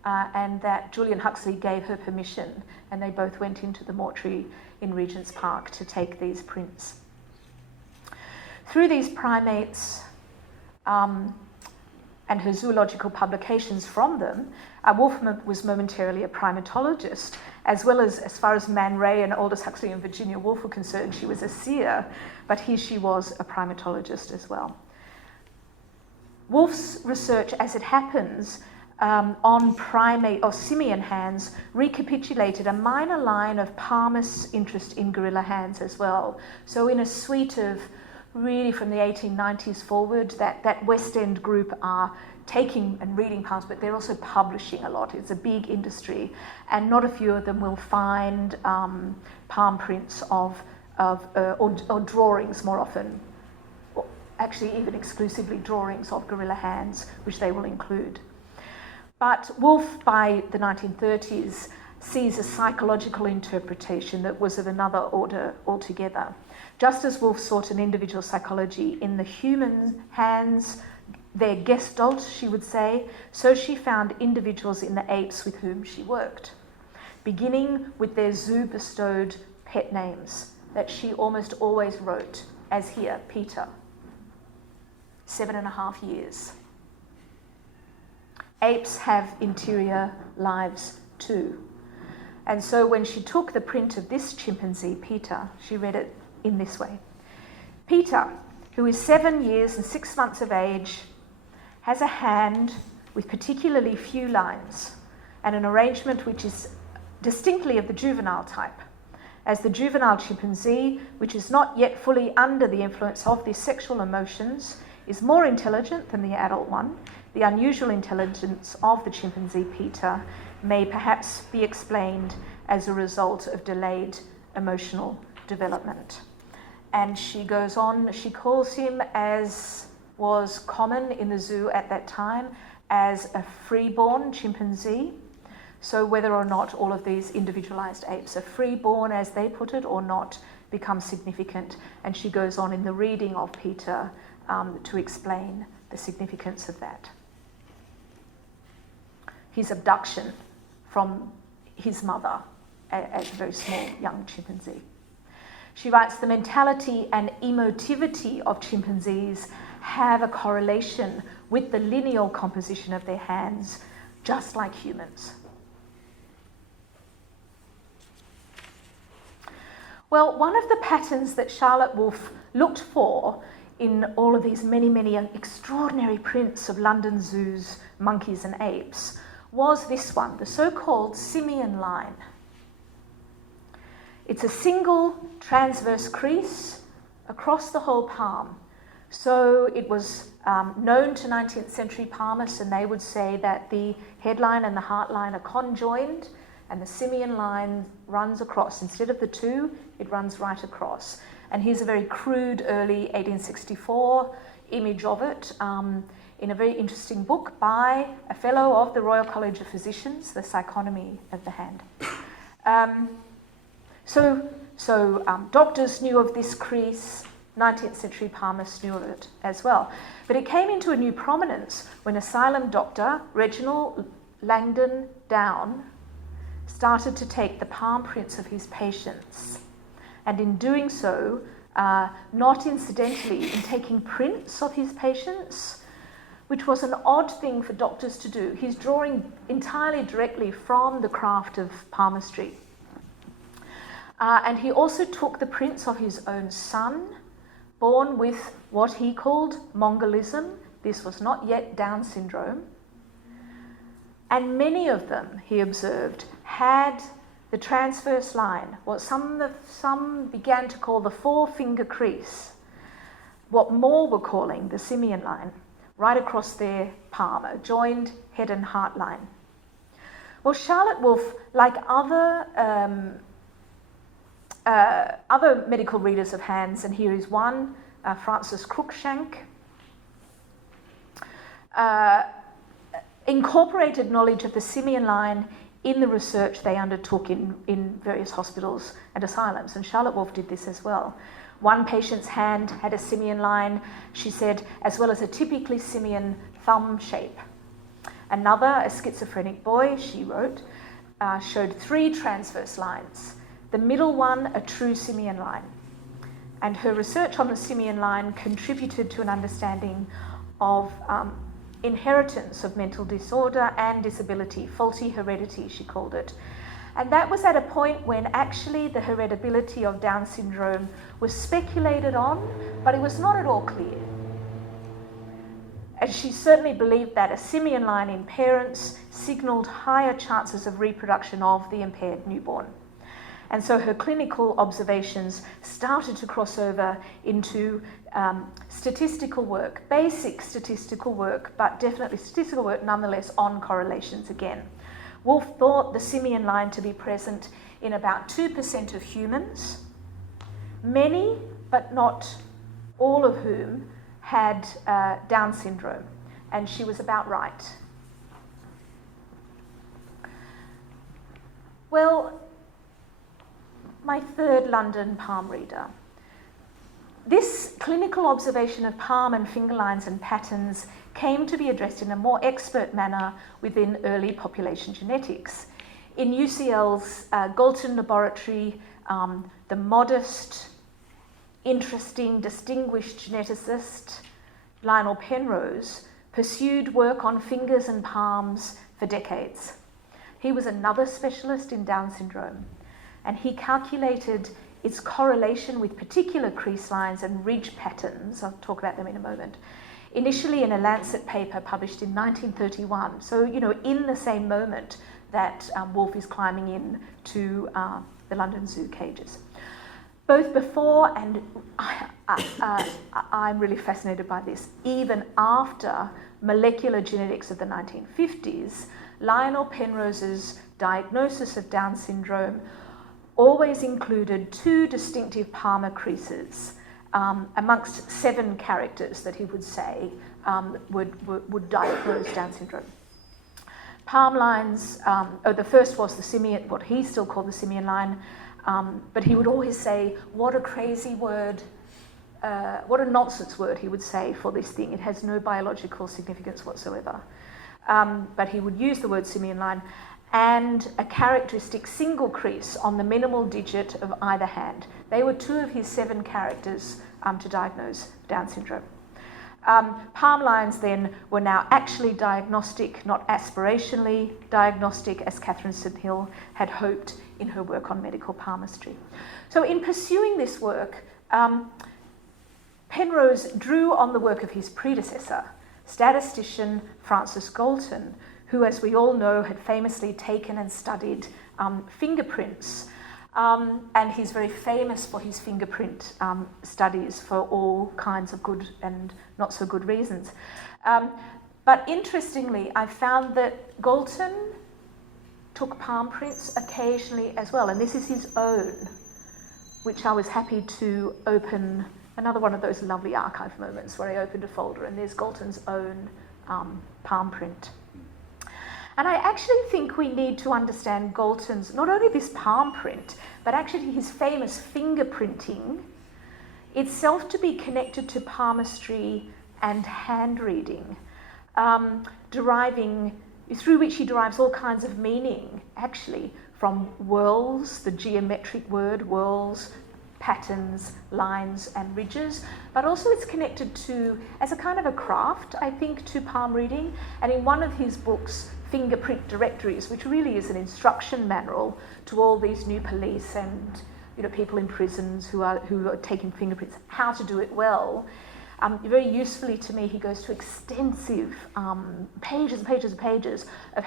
and that Julian Huxley gave her permission, and they both went into the mortuary in Regent's Park to take these prints. Through these primates and her zoological publications from them, Wolf was momentarily a primatologist, as well as far as Man Ray and Aldous Huxley and Virginia Woolf were concerned, she was a seer, but here she was a primatologist as well. Wolf's research, as it happens, on primate or simian hands recapitulated a minor line of palmist's interest in gorilla hands as well. So in a suite of really from the 1890s forward, that West End group are taking and reading palms, but they're also publishing a lot. It's a big industry, and not a few of them will find palm prints or drawings more often, or actually even exclusively drawings of gorilla hands, which they will include. But Wolf, by the 1930s, sees a psychological interpretation that was of another order altogether. Just as Wolf sought an individual psychology in the human hands, their gestalt, she would say, so she found individuals in the apes with whom she worked, beginning with their zoo-bestowed pet names that she almost always wrote, as here, Peter, 7.5 years. Apes have interior lives too. And so when she took the print of this chimpanzee, Peter, she read it in this way. Peter, who is 7 years and 6 months of age, has a hand with particularly few lines and an arrangement which is distinctly of the juvenile type. As the juvenile chimpanzee, which is not yet fully under the influence of these sexual emotions, is more intelligent than the adult one, the unusual intelligence of the chimpanzee Peter may perhaps be explained as a result of delayed emotional development. And she goes on, she calls him, as was common in the zoo at that time, as a freeborn chimpanzee. So whether or not all of these individualized apes are freeborn, as they put it, or not, becomes significant. And she goes on in the reading of Peter to explain the significance of that. His abduction from his mother as a very small young chimpanzee. She writes, the mentality and emotivity of chimpanzees have a correlation with the lineal composition of their hands, just like humans. Well, one of the patterns that Charlotte Wolf looked for in all of these many extraordinary prints of London Zoo's monkeys and apes was this one, the so-called simian line. It's a single transverse crease across the whole palm. So it was known to 19th century palmists, and they would say that the headline and the heart line are conjoined, and the simian line runs across. Instead of the two, it runs right across. And here's a very crude early 1864 image of it in a very interesting book by a fellow of the Royal College of Physicians, The Psychonomy of the Hand. So doctors knew of this crease, 19th century palmists knew of it as well. But it came into a new prominence when asylum doctor Reginald Langdon Down started to take the palm prints of his patients. And in doing so, not incidentally, in taking prints of his patients, which was an odd thing for doctors to do. He's drawing entirely directly from the craft of palmistry. And he also took the prints of his own son, born with what he called Mongolism. This was not yet Down syndrome. And many of them, he observed, had the transverse line, what some began to call the four-finger crease, what more were calling the simian line, right across their palm, a joined head and heart line. Well, Charlotte Wolf, like other medical readers of hands, and here is one, Francis Cruikshank, incorporated knowledge of the simian line in the research they undertook in various hospitals and asylums, and Charlotte Wolf did this as well. One patient's hand had a simian line, she said, as well as a typically simian thumb shape. Another, a schizophrenic boy, she wrote, showed 3 transverse lines. The middle one, a true simian line. And her research on the simian line contributed to an understanding of inheritance of mental disorder and disability, faulty heredity, she called it. And that was at a point when actually the heritability of Down syndrome was speculated on, but it was not at all clear. And she certainly believed that a simian line in parents signalled higher chances of reproduction of the impaired newborn. And so her clinical observations started to cross over into statistical work, basic statistical work, but definitely statistical work nonetheless on correlations again. Wolf thought the simian line to be present in about 2% of humans, many, but not all of whom had Down syndrome, and she was about right. Well, my third London palm reader. This clinical observation of palm and finger lines and patterns came to be addressed in a more expert manner within early population genetics. In UCL's Galton laboratory, the modest, interesting, distinguished geneticist Lionel Penrose pursued work on fingers and palms for decades. He was another specialist in Down syndrome, and he calculated its correlation with particular crease lines and ridge patterns. I'll talk about them in a moment. Initially in a Lancet paper published in 1931, so in the same moment that Wolf is climbing in to the London Zoo cages. Both before and I'm really fascinated by this, even after molecular genetics of the 1950s, Lionel Penrose's diagnosis of Down syndrome always included 2 distinctive palmar creases amongst 7 characters that he would say would diagnose Down syndrome. Palm lines, the first was the simian, what he still called the simian line, but he would always say, what a crazy word, what a nonsense word, he would say, for this thing. It has no biological significance whatsoever. But he would use the word simian line, and a characteristic single crease on the minimal digit of either hand. They were 2 of his 7 characters to diagnose Down syndrome. Palm lines then were now actually diagnostic, not aspirationally diagnostic, as Catherine St Hill had hoped in her work on medical palmistry. So in pursuing this work, Penrose drew on the work of his predecessor, statistician Francis Galton, who, as we all know, had famously taken and studied fingerprints. And he's very famous for his fingerprint studies for all kinds of good and not so good reasons. But interestingly, I found that Galton took palm prints occasionally as well, and this is his own, which I was happy to open, another one of those lovely archive moments where I opened a folder and there's Galton's own palm print. And I actually think we need to understand Galton's, not only this palm print, but actually his famous fingerprinting itself to be connected to palmistry and hand reading, through which he derives all kinds of meaning, actually, from whorls, the geometric word, whorls, patterns, lines and ridges, but also it's connected to, as a kind of a craft, I think, to palm reading. And in one of his books, Fingerprint Directories, which really is an instruction manual to all these new police and people in prisons who are taking fingerprints, how to do it well. Very usefully to me, he goes to extensive pages and pages and pages of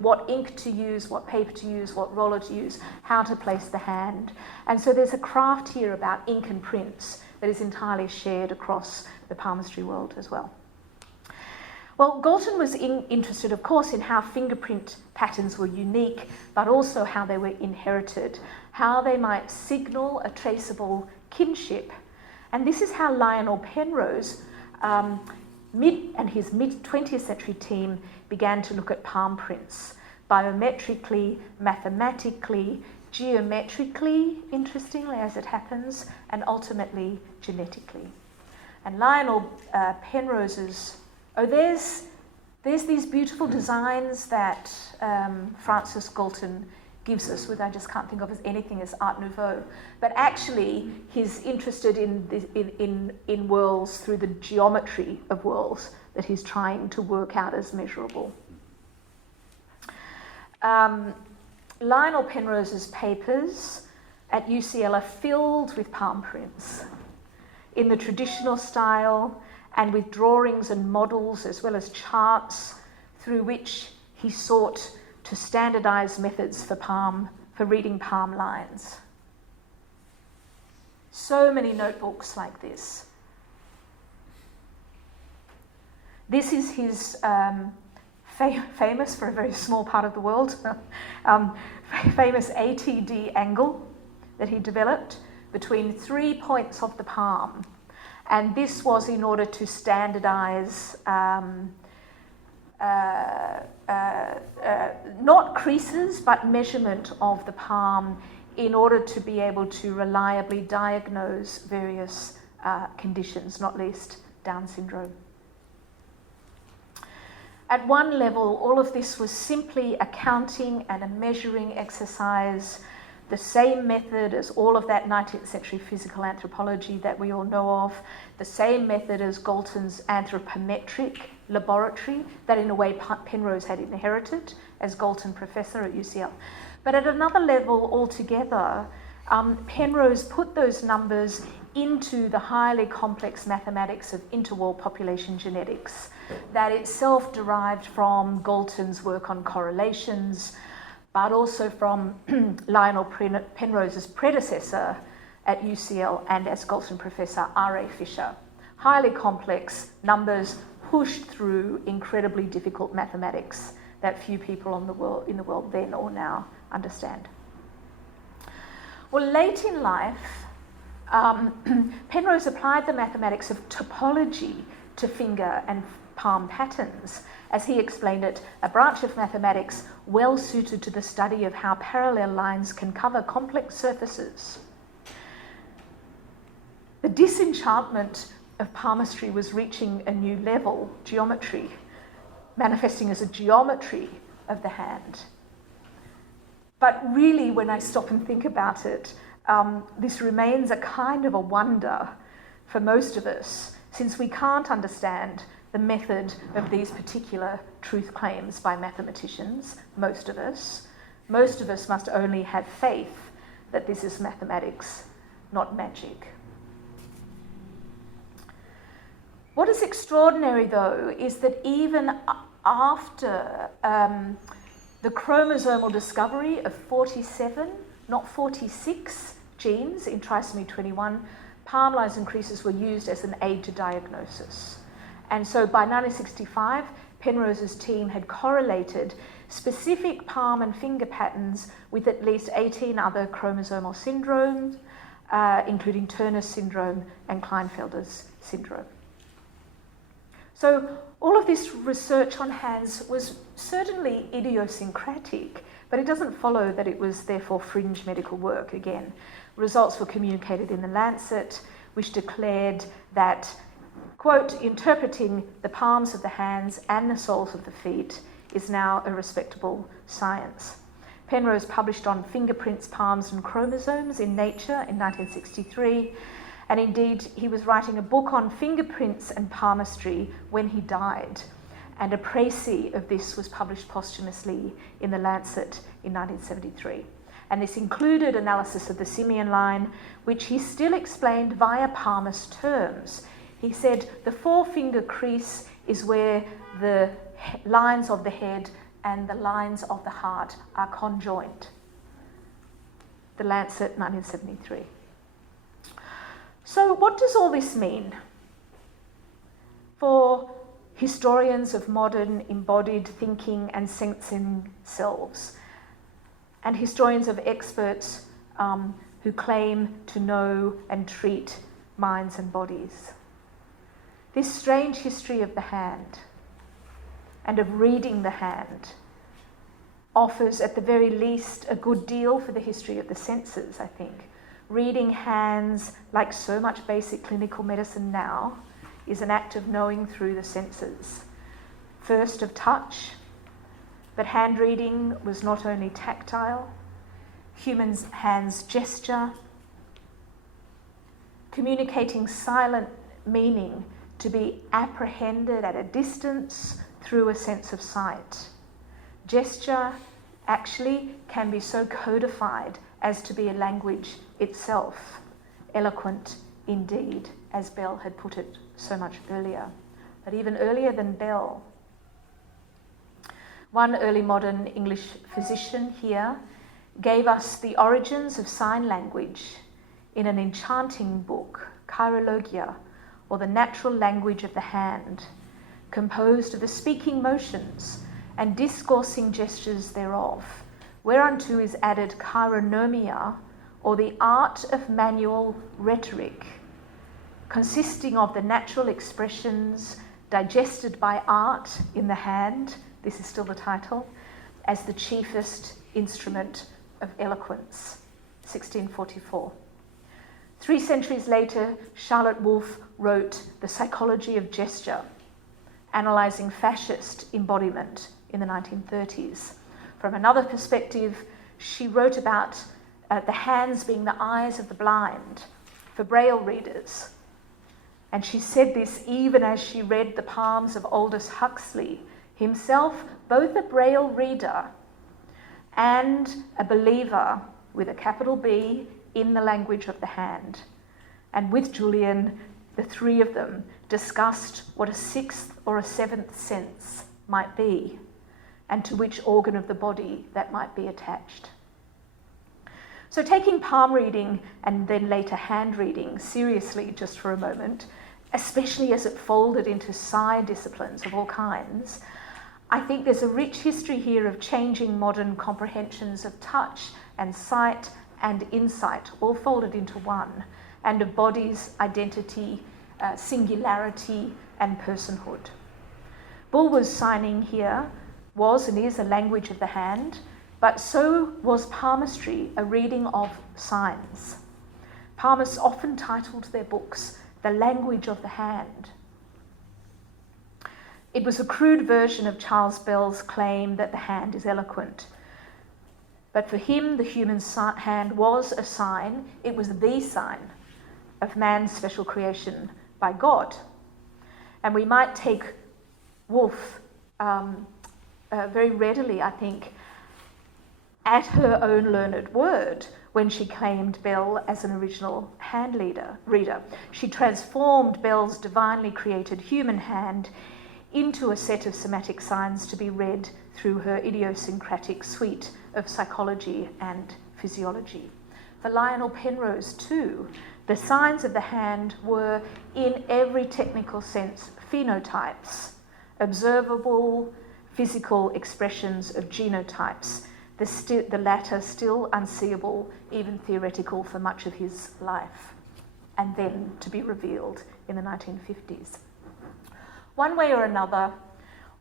what ink to use, what paper to use, what roller to use, how to place the hand. And so there's a craft here about ink and prints that is entirely shared across the palmistry world as well. Well, Galton was interested, of course, in how fingerprint patterns were unique, but also how they were inherited, how they might signal a traceable kinship. And this is how Lionel Penrose and his mid-20th century team began to look at palm prints, biometrically, mathematically, geometrically, interestingly as it happens, and ultimately genetically. And Lionel Penrose's, there's there's these beautiful designs that Francis Galton gives us, which I just can't think of as anything as Art Nouveau. But actually, he's interested in worlds through the geometry of worlds that he's trying to work out as measurable. Lionel Penrose's papers at UCL are filled with palm prints in the traditional style and with drawings and models as well as charts through which he sought to standardize methods for reading palm lines. So many notebooks like this. This is his famous, for a very small part of the world, famous ATD angle that he developed between 3 points of the palm. And this was in order to standardize not creases, but measurement of the palm in order to be able to reliably diagnose various conditions, not least Down syndrome. At one level, all of this was simply a counting and a measuring exercise, the same method as all of that 19th century physical anthropology that we all know of, the same method as Galton's anthropometric laboratory that in a way Penrose had inherited as Galton Professor at UCL. But at another level altogether, Penrose put those numbers into the highly complex mathematics of interwar population genetics that itself derived from Galton's work on correlations, but also from Lionel Penrose's predecessor at UCL and as Galton Professor, R.A. Fisher. Highly complex numbers pushed through incredibly difficult mathematics that few people in the world then or now understand. Well, late in life, Penrose applied the mathematics of topology to finger and palm patterns. As he explained it, a branch of mathematics well suited to the study of how parallel lines can cover complex surfaces. The disenchantment of palmistry was reaching a new level, geometry, manifesting as a geometry of the hand. But really, when I stop and think about it, this remains a kind of a wonder for most of us, since we can't understand the method of these particular truth claims by mathematicians, most of us. Most of us must only have faith that this is mathematics, not magic. What is extraordinary, though, is that even after the chromosomal discovery of 47, not 46 genes in trisomy 21, palm lines and creases were used as an aid to diagnosis. And so by 1965, Penrose's team had correlated specific palm and finger patterns with at least 18 other chromosomal syndromes, including Turner's syndrome and Klinefelter's syndrome. So all of this research on hands was certainly idiosyncratic, but it doesn't follow that it was therefore fringe medical work again. Results were communicated in the Lancet, which declared that, quote, interpreting the palms of the hands and the soles of the feet is now a respectable science. Penrose published on fingerprints, palms and chromosomes in Nature in 1963, and indeed he was writing a book on fingerprints and palmistry when he died, and a précis of this was published posthumously in the Lancet in 1973. And this included analysis of the simian line, which he still explained via palmist terms. He said the forefinger crease is where the lines of the head and the lines of the heart are conjoined. The Lancet, 1973. So what does all this mean for historians of modern embodied thinking and sensing selves, and historians of experts who claim to know and treat minds and bodies? This strange history of the hand and of reading the hand offers at the very least a good deal for the history of the senses, I think. Reading hands, like so much basic clinical medicine now, is an act of knowing through the senses. first of touch, but hand reading was not only tactile, human hands gesture, communicating silent meaning to be apprehended at a distance through a sense of sight. Gesture actually can be so codified as to be a language itself, eloquent indeed, as Bell had put it so much earlier. But even earlier than Bell, one early modern English physician here gave us the origins of sign language in an enchanting book, Chirologia, or the Natural Language of the Hand, composed of the speaking motions and discoursing gestures thereof, whereunto is added chironomia, or the art of manual rhetoric, consisting of the natural expressions digested by art in the hand, this is still the title, as the chiefest instrument of eloquence, 1644. 3 centuries later, Charlotte Wolfe wrote The Psychology of Gesture, analysing fascist embodiment in the 1930s. From another perspective, she wrote about the hands being the eyes of the blind for Braille readers. And she said this even as she read the poems of Aldous Huxley, himself both a Braille reader and a believer with a capital B in the language of the hand. And with Julian, the three of them discussed what a sixth or a seventh sense might be, and to which organ of the body that might be attached. So taking palm reading and then later hand reading seriously just for a moment, especially as it folded into side disciplines of all kinds, I think there's a rich history here of changing modern comprehensions of touch and sight and insight, all folded into one, and of body's identity, singularity, and personhood. Bulwer's signing here was and is a language of the hand, but so was palmistry, a reading of signs. Palmists often titled their books The Language of the Hand. It was a crude version of Charles Bell's claim that the hand is eloquent. But for him, the human hand was a sign, it was the sign of man's special creation by God. And we might take Wolfe very readily, I think, at her own learned word when she claimed Bell as an original hand reader. She transformed Bell's divinely created human hand into a set of somatic signs to be read through her idiosyncratic suite of psychology and physiology. For Lionel Penrose too, the signs of the hand were, in every technical sense, phenotypes, observable physical expressions of genotypes, the latter still unseeable, even theoretical for much of his life, and then to be revealed in the 1950s. One way or another,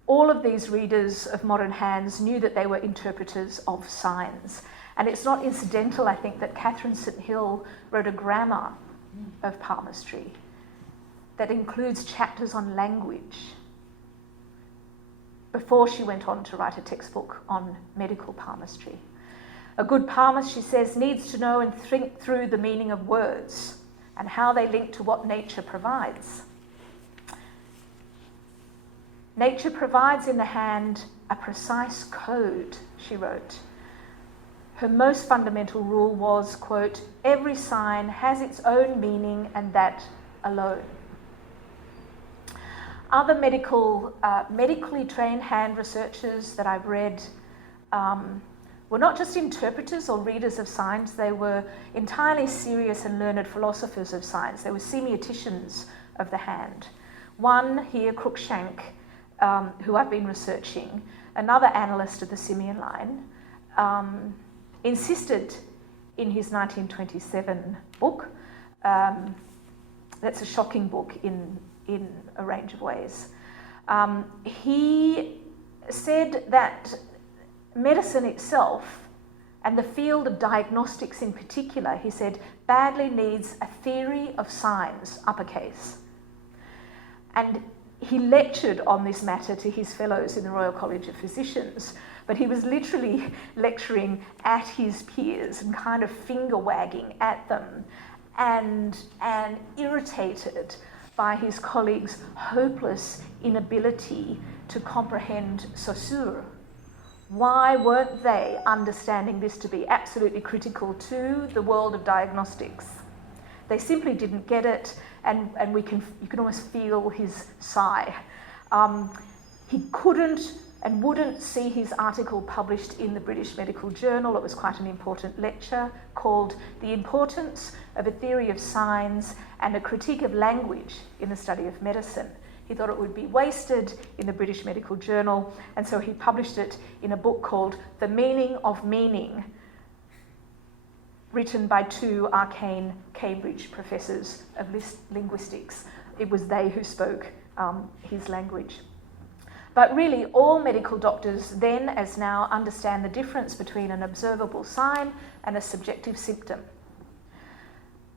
all of these readers of modern hands knew that they were interpreters of signs. And it's not incidental, I think, that Catherine St. Hill wrote a grammar of palmistry that includes chapters on language before she went on to write a textbook on medical palmistry. A good palmist, she says, needs to know and think through the meaning of words and how they link to what nature provides. Nature provides in the hand a precise code, she wrote. Her most fundamental rule was, quote, every sign has its own meaning and that alone. Other medically trained hand researchers that I've read were not just interpreters or readers of signs, they were entirely serious and learned philosophers of signs. They were semioticians of the hand. One here, Cruikshank, who I've been researching, another analyst of the simian line, insisted in his 1927 book, that's a shocking book in a range of ways, he said that medicine itself, and the field of diagnostics in particular, he said, badly needs a theory of signs, uppercase. And he lectured on this matter to his fellows in the Royal College of Physicians, but he was literally lecturing at his peers and kind of finger wagging at them and irritated by his colleagues' hopeless inability to comprehend Saussure. Why weren't they understanding this to be absolutely critical to the world of diagnostics? They simply didn't get it, and you can almost feel his sigh. He couldn't and wouldn't see his article published in the British Medical Journal. It was quite an important lecture called The Importance of a Theory of Signs and a Critique of Language in the Study of Medicine. He thought it would be wasted in the British Medical Journal, and so he published it in a book called The Meaning of Meaning, written by two arcane Cambridge professors of linguistics. It was they who spoke his language. But really, all medical doctors then, as now, understand the difference between an observable sign and a subjective symptom,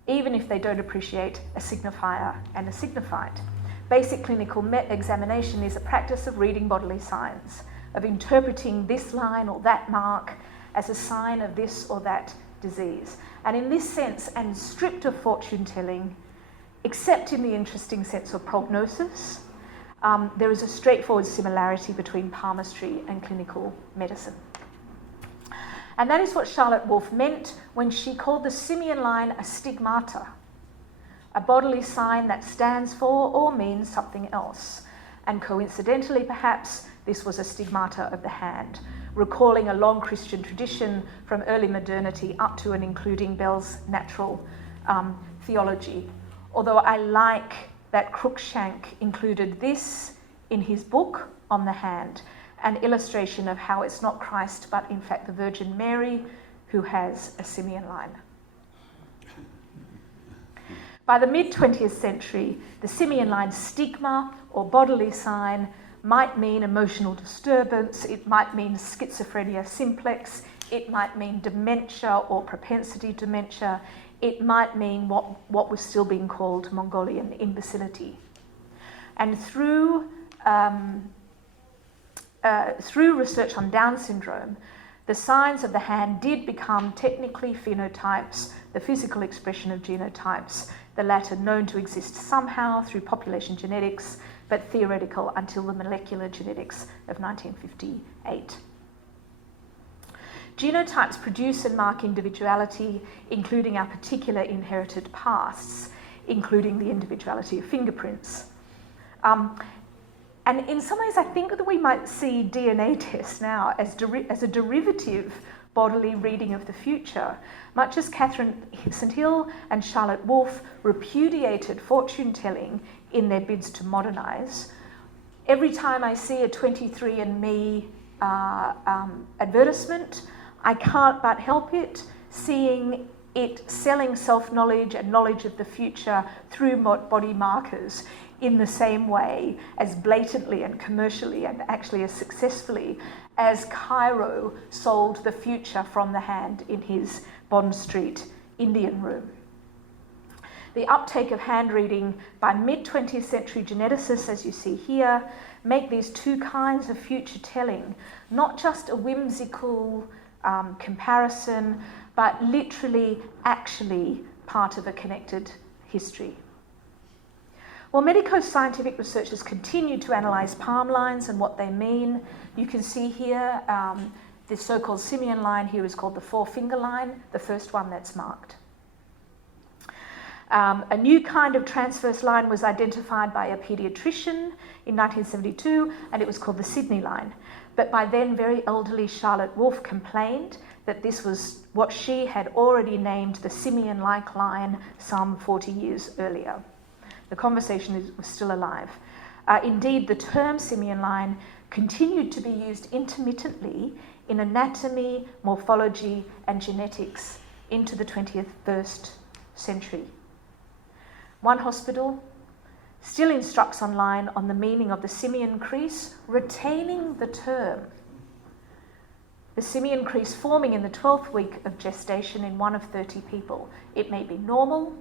even if they don't appreciate a signifier and a signified. Basic clinical examination is a practice of reading bodily signs, of interpreting this line or that mark as a sign of this or that disease. And in this sense, and stripped of fortune telling, except in the interesting sense of prognosis, there is a straightforward similarity between palmistry and clinical medicine. And that is what Charlotte Wolfe meant when she called the simian line a stigmata, a bodily sign that stands for or means something else. And coincidentally, perhaps, this was a stigmata of the hand, recalling a long Christian tradition from early modernity up to and including Bell's natural theology. Although I like that Cruikshank included this in his book on the hand, an illustration of how it's not Christ, but in fact the Virgin Mary who has a simian line. By the mid-20th century, the simian line stigma or bodily sign might mean emotional disturbance, it might mean schizophrenia simplex, it might mean dementia or propensity dementia, it might mean what was still being called Mongolian imbecility. And through research on Down syndrome, the signs of the hand did become technically phenotypes, the physical expression of genotypes, the latter known to exist somehow through population genetics, but theoretical until the molecular genetics of 1958. Genotypes produce and mark individuality, including our particular inherited pasts, including the individuality of fingerprints. And in some ways, I think that we might see DNA tests now as a derivative bodily reading of the future, much as Catherine St Hill and Charlotte Wolfe repudiated fortune-telling in their bids to modernise. Every time I see a 23andMe advertisement, I can't but help it, seeing it selling self-knowledge and knowledge of the future through body markers in the same way as blatantly and commercially and actually as successfully as Cairo sold the future from the hand in his Bond Street Indian room. The uptake of hand reading by mid-20th century geneticists, as you see here, make these two kinds of future telling not just a whimsical comparison, but literally, actually part of a connected history. While medico-scientific researchers continue to analyse palm lines and what they mean, you can see here the so-called simian line here is called the four-finger line, the first one that's marked. A new kind of transverse line was identified by a paediatrician in 1972, and it was called the Sydney line. But by then, very elderly Charlotte Wolfe complained that this was what she had already named the simian-like line some 40 years earlier. The conversation was still alive. Indeed, the term simian line continued to be used intermittently in anatomy, morphology, and genetics into the 21st century. One hospital still instructs online on the meaning of the simian crease, retaining the term. The simian crease forming in the 12th week of gestation in 1 of 30 people. It may be normal,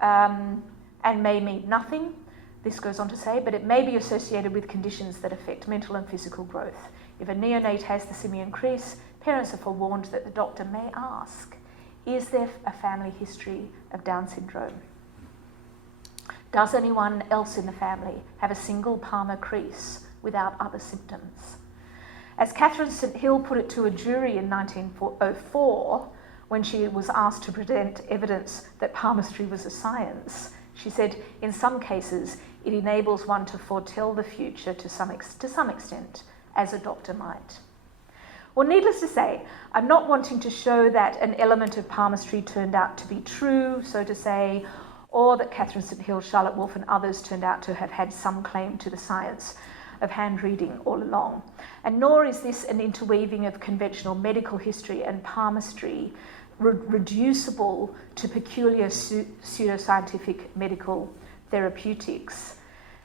and and may mean nothing, this goes on to say, but it may be associated with conditions that affect mental and physical growth. If a neonate has the simian crease, parents are forewarned that the doctor may ask, is there a family history of Down syndrome? Does anyone else in the family have a single palmar crease without other symptoms? As Catherine St Hill put it to a jury in 1904, when she was asked to present evidence that palmistry was a science, she said, in some cases, it enables one to foretell the future to some extent, as a doctor might. Well, needless to say, I'm not wanting to show that an element of palmistry turned out to be true, so to say, or that Catherine St Hill, Charlotte Wolfe and others turned out to have had some claim to the science of hand reading all along. And nor is this an interweaving of conventional medical history and palmistry reducible to peculiar pseudoscientific medical therapeutics.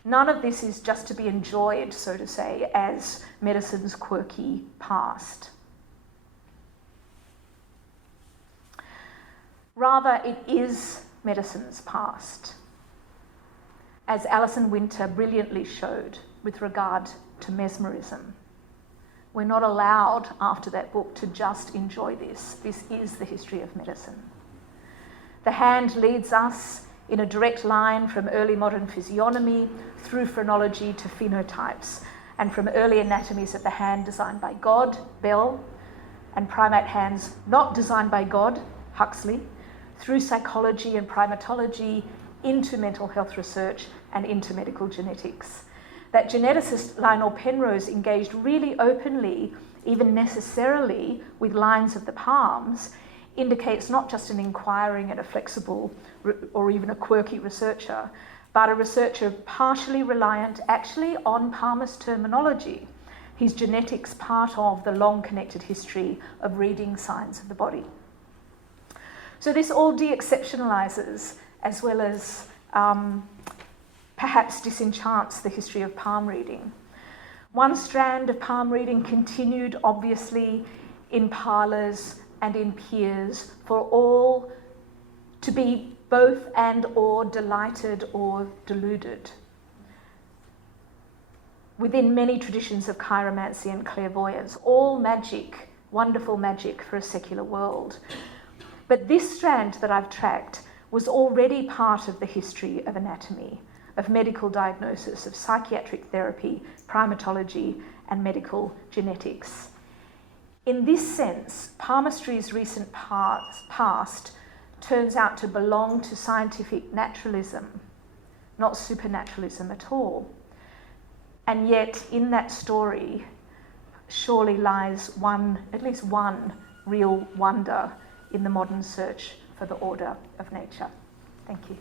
None of this is just to be enjoyed, so to say, as medicine's quirky past. Rather, it is medicine's past, as Alison Winter brilliantly showed with regard to mesmerism. We're not allowed, after that book, to just enjoy this. This is the history of medicine. The hand leads us in a direct line from early modern physiognomy through phrenology to phenotypes, and from early anatomies of the hand designed by God, Bell, and primate hands not designed by God, Huxley, through psychology and primatology into mental health research and into medical genetics. That geneticist Lionel Penrose engaged really openly, even necessarily, with lines of the palms indicates not just an inquiring and a flexible or even a quirky researcher, but a researcher partially reliant actually on palmist terminology, his genetics part of the long connected history of reading signs of the body. So this all de-exceptionalizes as well as perhaps disenchants the history of palm reading. One strand of palm reading continued, obviously, in parlours and in peers for all to be both and or delighted or deluded. Within many traditions of chiromancy and clairvoyance, all magic, wonderful magic for a secular world. But this strand that I've tracked was already part of the history of anatomy, of medical diagnosis, of psychiatric therapy, primatology, and medical genetics. In this sense, palmistry's recent past turns out to belong to scientific naturalism, not supernaturalism at all. And yet, in that story, surely lies at least one real wonder in the modern search for the order of nature. Thank you.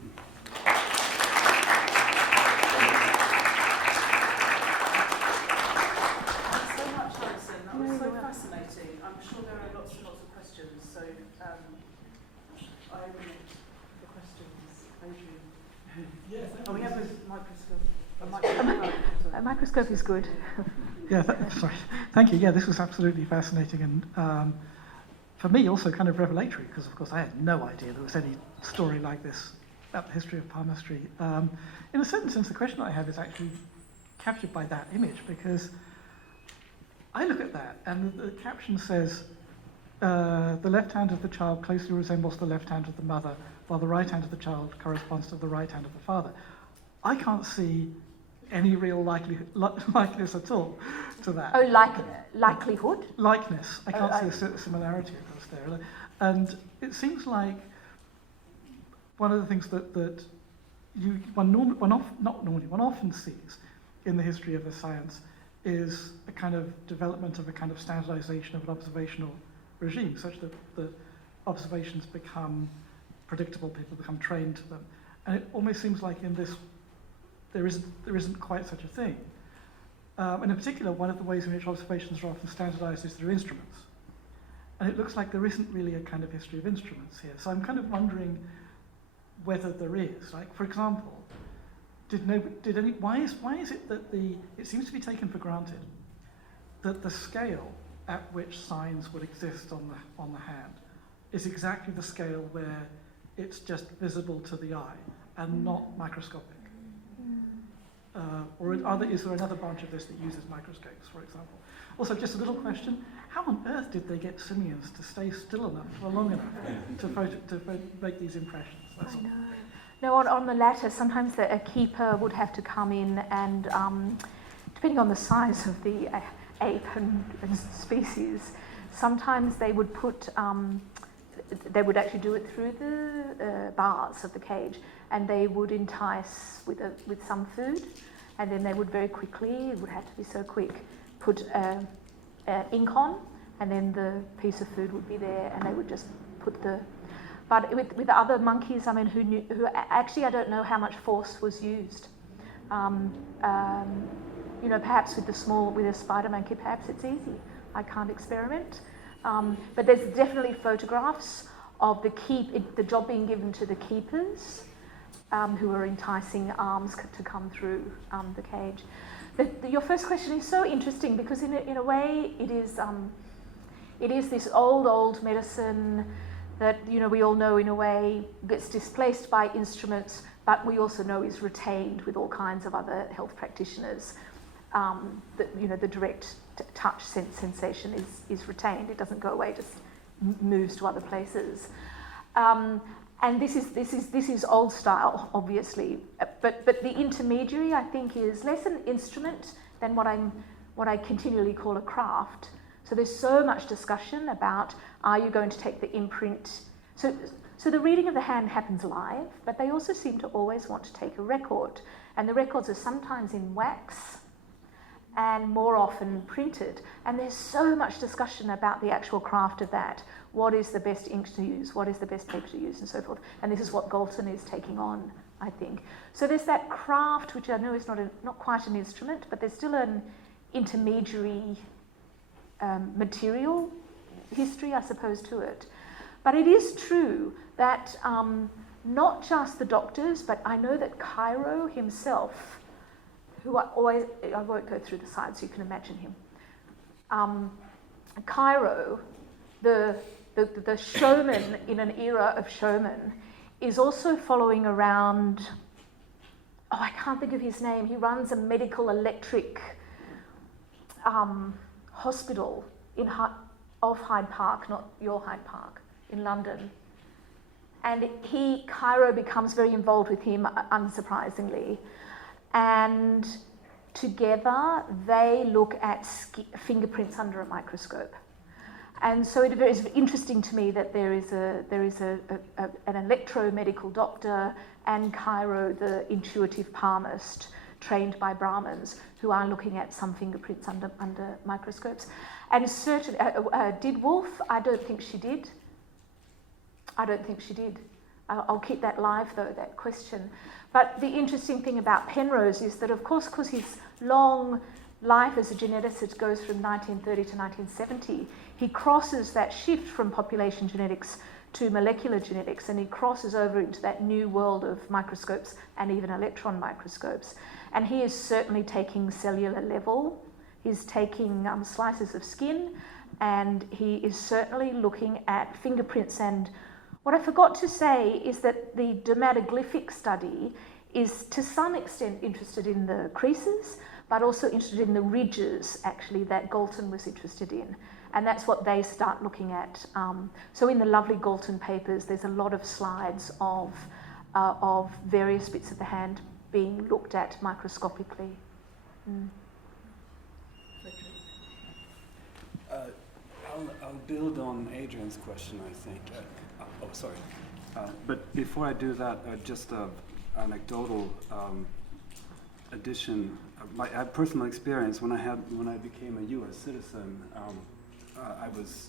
That was so fascinating. I'm sure there are lots and lots of questions, so I open it for questions. Adrian. Yes. Oh, we have a microscope. A microscope is good. Yeah, sorry. Thank you. Yeah, this was absolutely fascinating and for me also kind of revelatory because, of course, I had no idea there was any story like this about the history of palmistry. In a certain sense, the question I have is actually captured by that image because I look at that and the caption says, the left hand of the child closely resembles the left hand of the mother, while the right hand of the child corresponds to the right hand of the father. I can't see any real likeness at all to that. Oh, likelihood? Likeness. I can't see a similarity across there. And it seems like one of the things that one often sees in the history of the science is a kind of development of a kind of standardization of an observational regime, such that the observations become predictable, people become trained to them. And it almost seems like in this, there isn't quite such a thing. And in particular, one of the ways in which observations are often standardized is through instruments. And it looks like there isn't really a kind of history of instruments here. So I'm kind of wondering whether there is. Like, for example, why is it that it seems to be taken for granted that the scale at which signs would exist on the hand is exactly the scale where it's just visible to the eye, and not microscopic? Or is there another branch of this that uses microscopes, for example? Also, just a little question, how on earth did they get simians to stay still enough for long enough to make these impressions? That's all. No, on the latter, sometimes a keeper would have to come in and, depending on the size of the ape and species, sometimes they would put, they would actually do it through the bars of the cage, and they would entice with some food, and then they would very quickly, it would have to be so quick, put ink on, and then the piece of food would be there, and they would just put the... But with other monkeys, I mean, who actually, I don't know how much force was used. You know, perhaps with a spider monkey, perhaps it's easy. I can't experiment. But there's definitely photographs of the job being given to the keepers, who are enticing arms to come through the cage. Your first question is so interesting because in a way it is this old medicine that, you know, we all know in a way gets displaced by instruments, but we also know is retained with all kinds of other health practitioners. That, you know, the direct touch sensation is retained. It doesn't go away, just moves to other places. And this is old style, obviously. But the intermediary, I think, is less an instrument than what I continually call a craft. So there's so much discussion about, are you going to take the imprint? So the reading of the hand happens live, but they also seem to always want to take a record. And the records are sometimes in wax and more often printed. And there's so much discussion about the actual craft of that. What is the best ink to use? What is the best paper to use? And so forth. And this is what Galton is taking on, I think. So there's that craft, which I know is not quite an instrument, but there's still an intermediary material history, I suppose, to it. But it is true that not just the doctors, but I know that Cairo himself, who I won't go through the slides, so you can imagine him. Cairo, the showman in an era of showmen, is also following around, I can't think of his name, he runs a medical electric hospital of Hyde Park, not your Hyde Park, in London. And Cairo becomes very involved with him, unsurprisingly. And together they look at fingerprints under a microscope. And so it is interesting to me that there is an electromedical doctor and Cairo, the intuitive palmist, trained by Brahmins, who are looking at some fingerprints under microscopes. And certainly, did Wolf? I don't think she did. I'll keep that live, though, that question. But the interesting thing about Penrose is that, of course, because his long life as a geneticist goes from 1930 to 1970, he crosses that shift from population genetics to molecular genetics, and he crosses over into that new world of microscopes and even electron microscopes. And he is certainly taking cellular level. He's taking slices of skin, and he is certainly looking at fingerprints. And what I forgot to say is that the dermatoglyphic study is to some extent interested in the creases, but also interested in the ridges, actually, that Galton was interested in. And that's what they start looking at. So in the lovely Galton papers, there's a lot of slides of various bits of the hand being looked at microscopically. I'll build on Adrian's question, I think. Sorry. But before I do that, just an anecdotal addition. My personal experience when I became a U.S. citizen, I was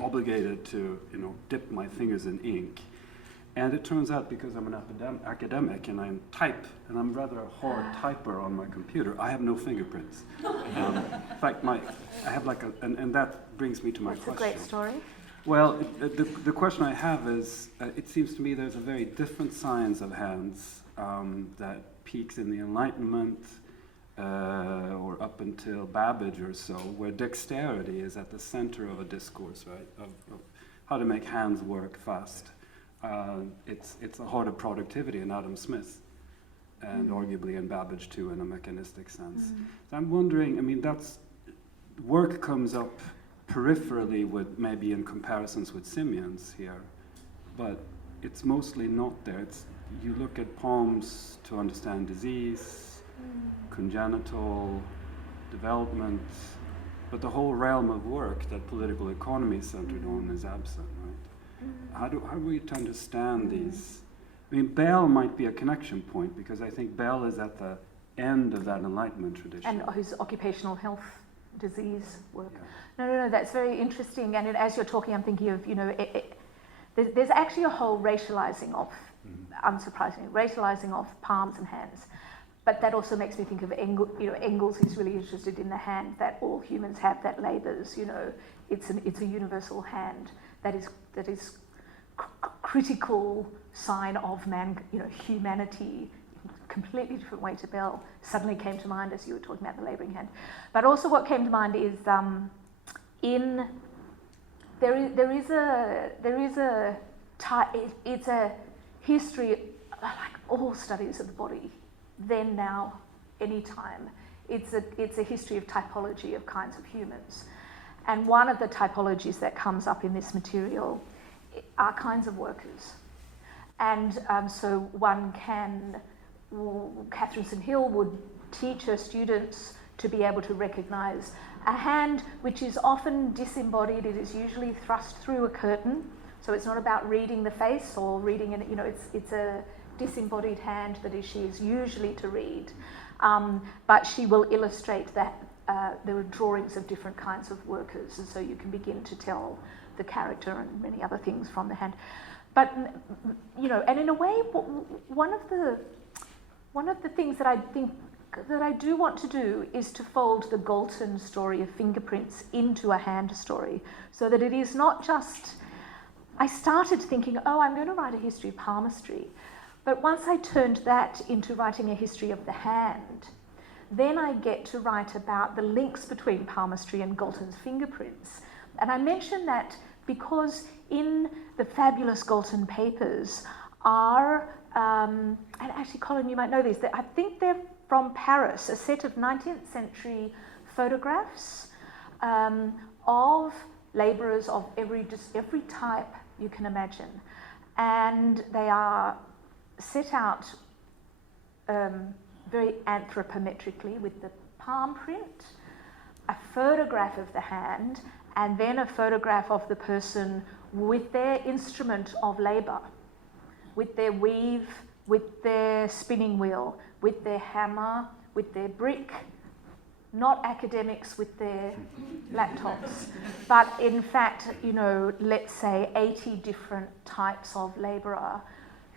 obligated to, dip my fingers in ink. And it turns out, because I'm an academic and I'm rather a hard typer on my computer, I have no fingerprints. In fact, I have and that brings me to my question. That's a great story. Well, the question I have is, it seems to me there's a very different science of hands that peaks in the Enlightenment, or up until Babbage or so, where dexterity is at the center of a discourse, right, of how to make hands work fast. it's a heart of productivity in Adam Smith, and arguably in Babbage too, in a mechanistic sense. So I'm wondering, I mean, that's work comes up peripherally with maybe in comparisons with simians here, but it's mostly not there. It's, you look at palms to understand disease, congenital, development, but the whole realm of work that political economy is centered on is absent, right? How are we to understand these? I mean, Bell might be a connection point, because I think Bell is at the end of that Enlightenment tradition. And his occupational health disease work. Yeah. No, that's very interesting. And as you're talking, I'm thinking of, there's actually a whole racializing of, unsurprisingly, racializing of palms and hands. But that also makes me think of Engels is really interested in the hand that all humans have that labours. It's a universal hand that is critical sign of humanity. Completely different way to Bell. Suddenly came to mind as you were talking about the labouring hand. But also what came to mind is it's a history, like all studies of the body, then, now, anytime. It's a history of typology of kinds of humans. And one of the typologies that comes up in this material are kinds of workers. And so one can, Catherine St. Hill would teach her students to be able to recognise a hand which is often disembodied. It is usually thrust through a curtain. So it's not about reading the face or reading it, it's a disembodied hand that she is usually to read. But she will illustrate that there are drawings of different kinds of workers, and so you can begin to tell the character and many other things from the hand. But, and in a way, one of the things that I think that I do want to do is to fold the Galton story of fingerprints into a hand story, so that it is not just, I started thinking, I'm going to write a history of palmistry. But once I turned that into writing a history of the hand, then I get to write about the links between palmistry and Galton's fingerprints. And I mention that because in the fabulous Galton papers are, and actually, Colin, you might know these, I think they're from Paris, a set of 19th century photographs of labourers of every type you can imagine. And they are set out very anthropometrically with the palm print, a photograph of the hand, and then a photograph of the person with their instrument of labour, with their weave, with their spinning wheel, with their hammer, with their brick, not academics with their laptops, but in fact, let's say 80 different types of labourer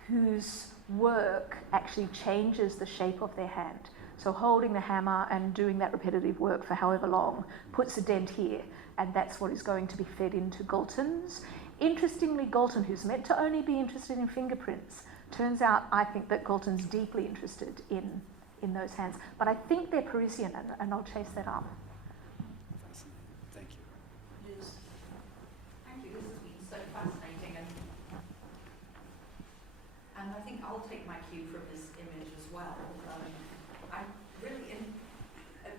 whose work actually changes the shape of their hand. So holding the hammer and doing that repetitive work for however long puts a dent here, and that's what is going to be fed into Galton's. Interestingly, Galton, who's meant to only be interested in fingerprints, turns out, I think, that Galton's deeply interested in those hands. But I think they're Parisian, and I'll chase that up. Thank you. Liz. Thank you. This has been so fascinating, and I think I'll take my cue from this image as well. I really,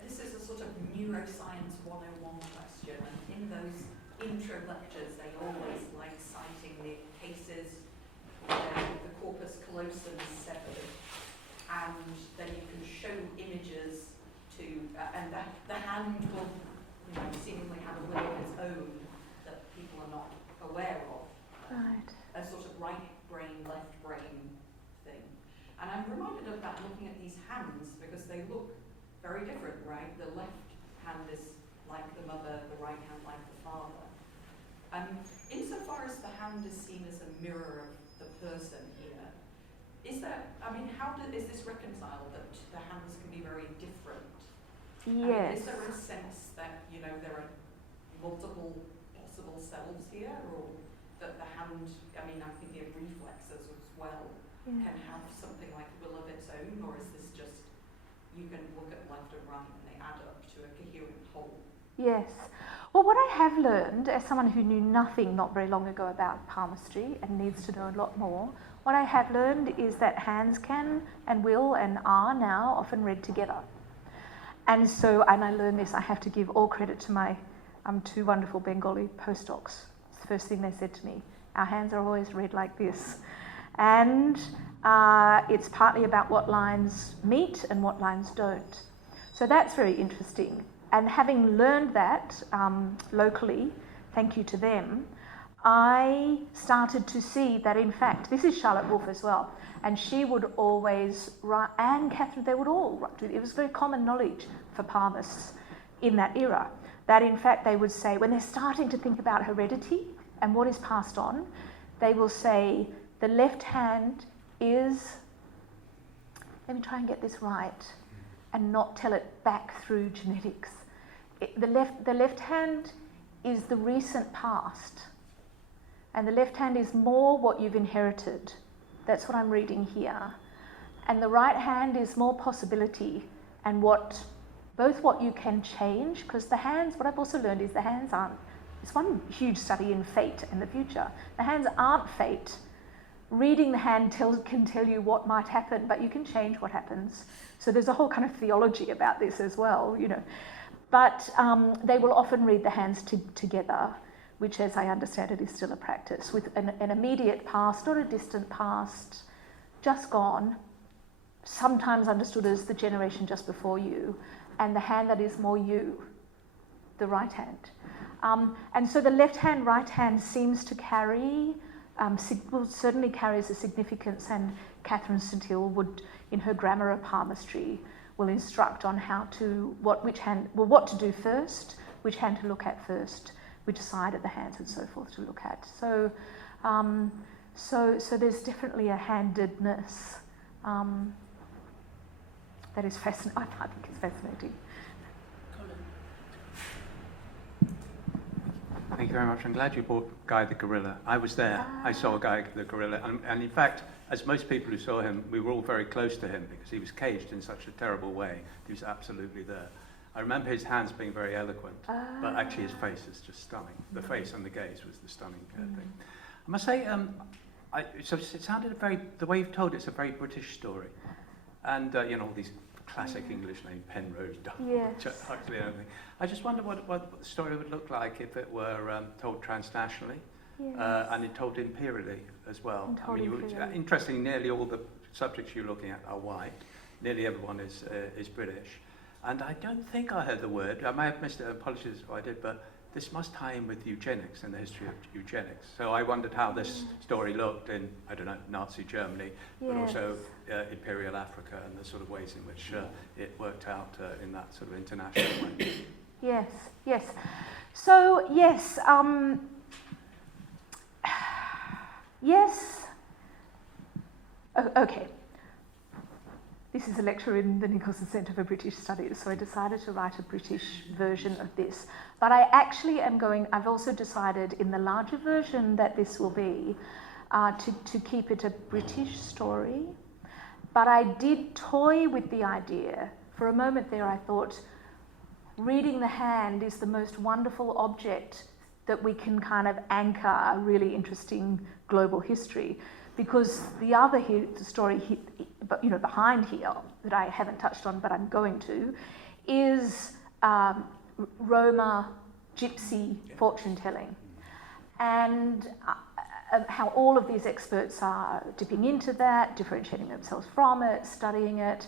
this is a sort of neuroscience 101 question, and in those intro lectures, they always like citing the cases where the corpus callosum is severed, and then you can show images to, and the hand will, seemingly have a will of its own that people are not aware of. Right. A sort of right brain, left brain thing. And I'm reminded of that looking at these hands, because they look very different, right? The left hand is like the mother, the right hand like the father. Insofar as the hand is seen as a mirror of the person here, is this reconciled that the hands can be very different? Yes. Is there a sense that, there are multiple possible selves here, or that the hand, I'm thinking of reflexes as well, can have something like a will of its own, or is this just, you can look at left and right and they add up to a coherent whole? Yes. Well, what I have learned, as someone who knew nothing not very long ago about palmistry and needs to know a lot more, what I have learned is that hands can and will and are now often read together. And so, and I learned this, I have to give all credit to my two wonderful Bengali postdocs. It's the first thing they said to me. Our hands are always read like this. And it's partly about what lines meet and what lines don't. So that's very interesting. And having learned that locally, thank you to them, I started to see that, in fact, this is Charlotte Wolfe as well, and she would always write, and Catherine, they would all write, it was very common knowledge for palmists in that era, that in fact they would say, when they're starting to think about heredity and what is passed on, they will say, the left hand is, let me try and get this right, and not tell it back through genetics. The left hand is the recent past, and the left hand is more what you've inherited. That's what I'm reading here. And the right hand is more possibility and both what you can change, because the hands, what I've also learned is the hands aren't, it's one huge study in fate and the future. The hands aren't fate. Reading the hand can tell you what might happen, but you can change what happens. So there's a whole kind of theology about this as well, you know. But they will often read the hands together, which, as I understand it, is still a practice, with an immediate past, not a distant past, just gone, sometimes understood as the generation just before you, and the hand that is more you, the right hand. And so the left hand, right hand seems to carry, certainly carries a significance, and Catherine St Hill would, in her Grammar of Palmistry, will instruct on how to, what to do first, which hand to look at first, which side of the hands and so forth to look at. So, so there's definitely a handedness that is fascinating. I think it's fascinating. Thank you very much. I'm glad you brought Guy the gorilla. I was there. I saw Guy the gorilla. And in fact, as most people who saw him, we were all very close to him because he was caged in such a terrible way. He was absolutely there. I remember his hands being very eloquent, but actually his face is just stunning. The face and the gaze was the stunning thing. I must say, so it sounded the way you've told it's a very British story. And, you know, all these classic English names, Penrose, Huxley and everything. I just wonder what the story would look like if it were told transnationally and it told imperially as well. I mean, interestingly, nearly all the subjects you're looking at are white. Nearly everyone is British. And I don't think I heard the word, I may have missed it, apologies if I did, but this must tie in with eugenics and the history of eugenics. So I wondered how this story looked in, I don't know, Nazi Germany, but also Imperial Africa and the sort of ways in which it worked out in that sort of international way. Yes, yes. So, yes, yes. Okay. This is a lecture in the Nicholson Centre for British Studies, so I decided to write a British version of this. But I actually I've also decided in the larger version that this will be, to keep it a British story. But I did toy with the idea. For a moment there I thought, reading the hand is the most wonderful object that we can kind of anchor a really interesting global history. Because the other story, you know, behind here that I haven't touched on, but I'm going to, is Roma gypsy fortune telling, and how all of these experts are dipping into that, differentiating themselves from it, studying it,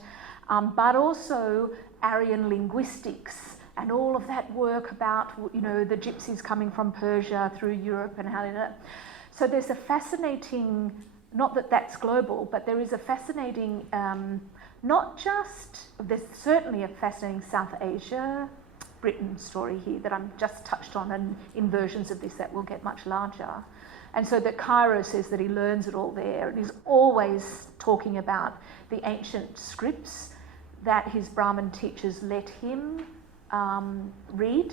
but also Aryan linguistics and all of that work about, you know, the gypsies coming from Persia through Europe and how they. So there's a fascinating. Not that that's global, but there is a fascinating, there's certainly a fascinating South Asia, Britain story here that I'm just touched on, and in versions of this that will get much larger. And so that Cairo says that he learns it all there, and he's always talking about the ancient scripts that his Brahmin teachers let him read,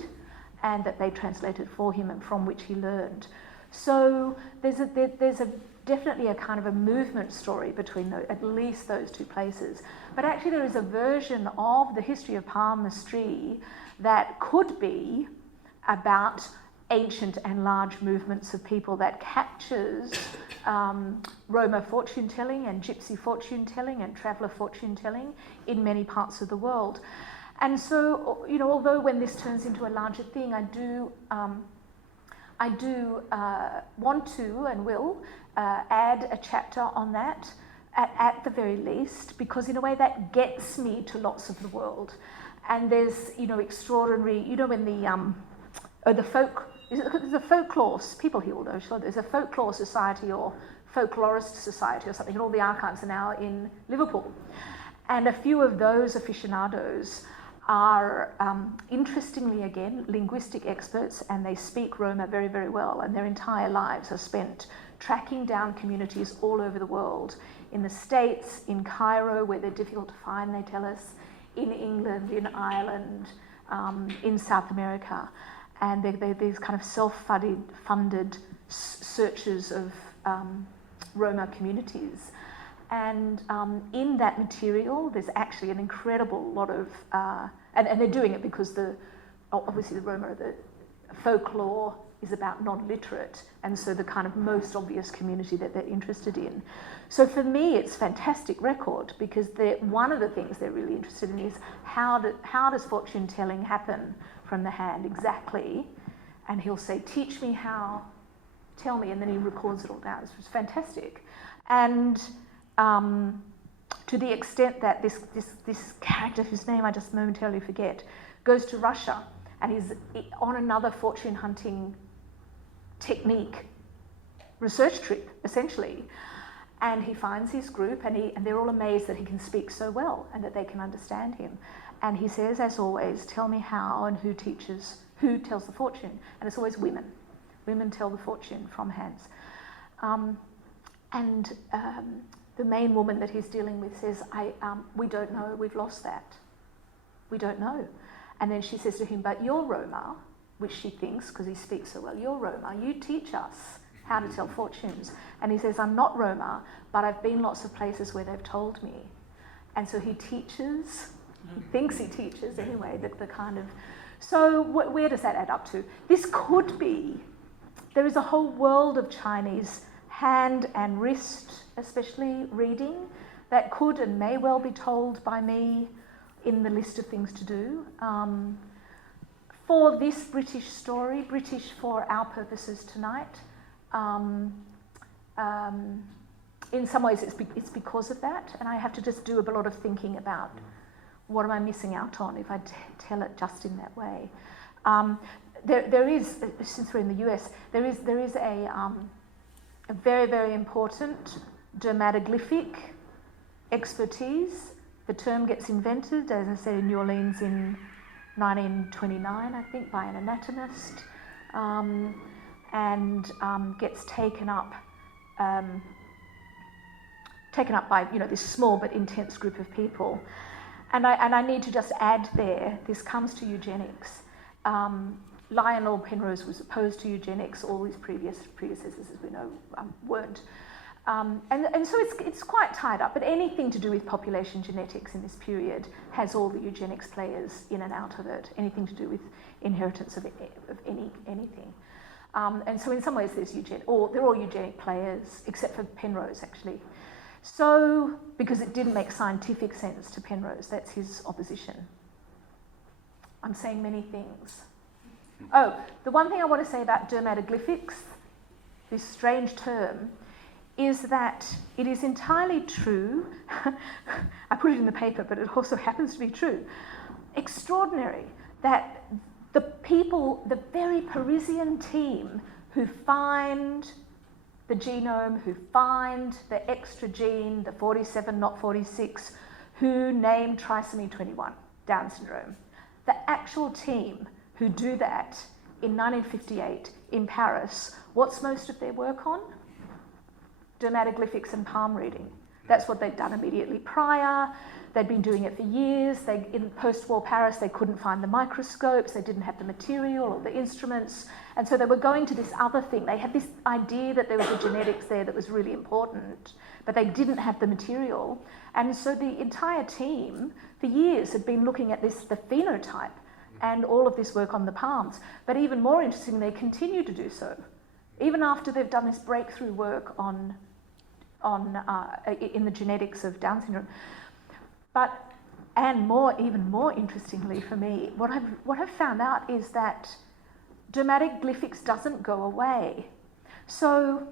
and that they translated for him and from which he learned. So there's a definitely a kind of a movement story between at least those two places. But actually there is a version of the history of palmistry that could be about ancient and large movements of people, that captures Roma fortune telling and gypsy fortune telling and traveller fortune telling in many parts of the world. And so, you know, although when this turns into a larger thing, I do want to and will add a chapter on that at the very least, because in a way that gets me to lots of the world. And there's, you know, extraordinary, you know, when the folk, there's a folklore, people here will know, sure, there's a folklore society or folklorist society or something, and all the archives are now in Liverpool. And a few of those aficionados are, interestingly again, linguistic experts, and they speak Roma very, very well, and their entire lives are spent tracking down communities all over the world, in the States, in Cairo, where they're difficult to find, they tell us, in England, in Ireland, in South America. And they're these kind of self-funded searches of Roma communities. And in that material, there's actually an incredible lot of, and they're doing it because obviously the Roma, the folklore is about non-literate, and so the kind of most obvious community that they're interested in. So for me, it's fantastic record, because one of the things they're really interested in is how does fortune telling happen from the hand exactly? And he'll say, teach me how, tell me, and then he records it all down. It's fantastic. And to the extent that this character, whose name I just momentarily forget, goes to Russia and is on another fortune hunting technique research trip, essentially. And he finds his group, and they're all amazed that he can speak so well and that they can understand him. And he says, as always, tell me how and who tells the fortune. And it's always women. Women tell the fortune from hands. The main woman that he's dealing with says, we don't know, we've lost that. We don't know. And then she says to him, but you're Roma, which she thinks, because he speaks so well, you're Roma, you teach us how to tell fortunes. And he says, I'm not Roma, but I've been lots of places where they've told me. And so he teaches, he thinks he teaches anyway, the kind of... So where does that add up to? This could be, there is a whole world of Chinese hand and wrist, especially reading, that could and may well be told by me in the list of things to do. For this British story, British for our purposes tonight, in some ways it's because of that, and I have to just do a lot of thinking about what am I missing out on if I tell it just in that way. There is, since we're in the US, there is a very, very important dermatoglyphic expertise. The term gets invented, as I said, in New Orleans in 1929, I think, by an anatomist, and gets taken up by, you know, this small but intense group of people. And I need to just add there, this comes to eugenics. Lionel Penrose was opposed to eugenics. All his predecessors, as we know, weren't. And so it's quite tied up, but anything to do with population genetics in this period has all the eugenics players in and out of it, anything to do with inheritance of anything. And so in some ways they're all eugenic players, except for Penrose, actually. So, because it didn't make scientific sense to Penrose, that's his opposition. I'm saying many things. Oh, the one thing I want to say about dermatoglyphics, this strange term, is that it is entirely true, I put it in the paper, but it also happens to be true, extraordinary, that the people, the very Parisian team who find the genome, who find the extra gene, the 47, not 46, who name trisomy 21, Down syndrome, the actual team who do that in 1958 in Paris, what's most of their work on? Dermatoglyphics and palm reading. That's what they'd done immediately prior. They'd been doing it for years. In post-war Paris, they couldn't find the microscopes. They didn't have the material or the instruments. And so they were going to this other thing. They had this idea that there was a genetics there that was really important, but they didn't have the material. And so the entire team, for years, had been looking at the phenotype and all of this work on the palms. But even more interesting, they continue to do so, even after they've done this breakthrough work in the genetics of Down syndrome. Even more interestingly for me, what I've found out is that dermatic glyphics doesn't go away. So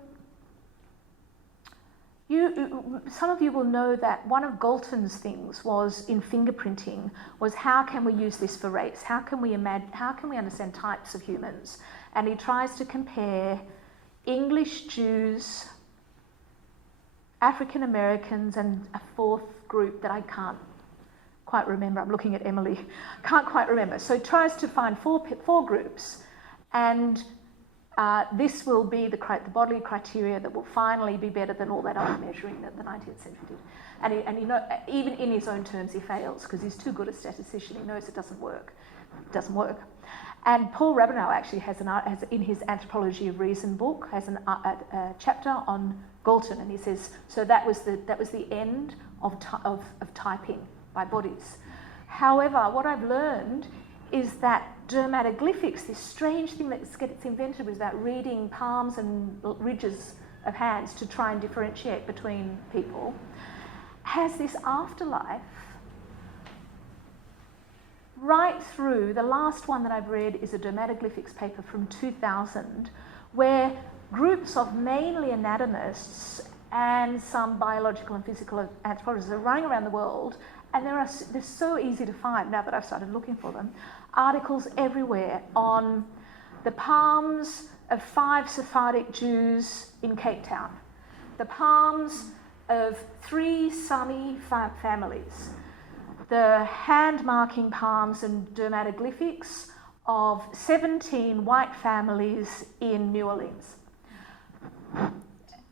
some of you will know that one of Galton's things was in fingerprinting was how can we use this for race? How can we understand types of humans? And he tries to compare English Jews, African Americans, and a fourth group that I can't quite remember. I'm looking at Emily. Can't quite remember. So he tries to find four groups, and this will be the bodily criteria that will finally be better than all that other measuring that the 19th century did. And he even in his own terms, he fails because he's too good a statistician. He knows it doesn't work. It doesn't work. And Paul Rabenau actually has in his Anthropology of Reason book has a chapter on Galton, and he says so that was the end of typing by bodies. However, what I've learned is that dermatoglyphics, this strange thing that gets invented was about reading palms and ridges of hands to try and differentiate between people, has this afterlife right through. The last one that I've read is a dermatoglyphics paper from 2000, where groups of mainly anatomists and some biological and physical anthropologists are running around the world, and they're so easy to find now that I've started looking for them, articles everywhere on the palms of 5 Sephardic Jews in Cape Town, the palms of 3 Sami families, the hand-marking palms and dermatoglyphics of 17 white families in New Orleans.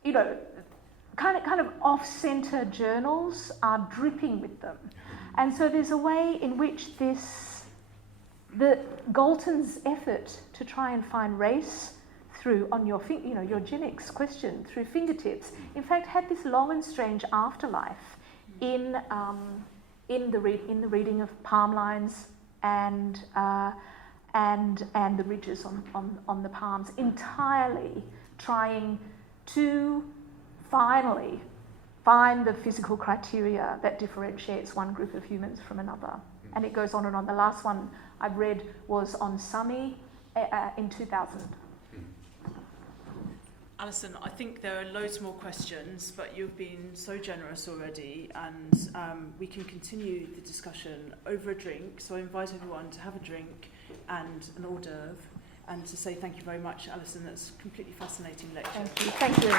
You know, kind of off-centre journals are dripping with them. And so there's a way in which Galton's effort to try and find race through on your eugenics question through fingertips, in fact, had this long and strange afterlife in the reading of palm lines and the ridges on the palms, entirely trying to finally find the physical criteria that differentiates one group of humans from another. And it goes on and on. The last one I've read was on Sami in 2000. Alison, I think there are loads more questions, but you've been so generous already, and we can continue the discussion over a drink. So I invite everyone to have a drink and an hors d'oeuvre, and to say thank you very much, Alison. That's a completely fascinating lecture. Thank you. Thank you.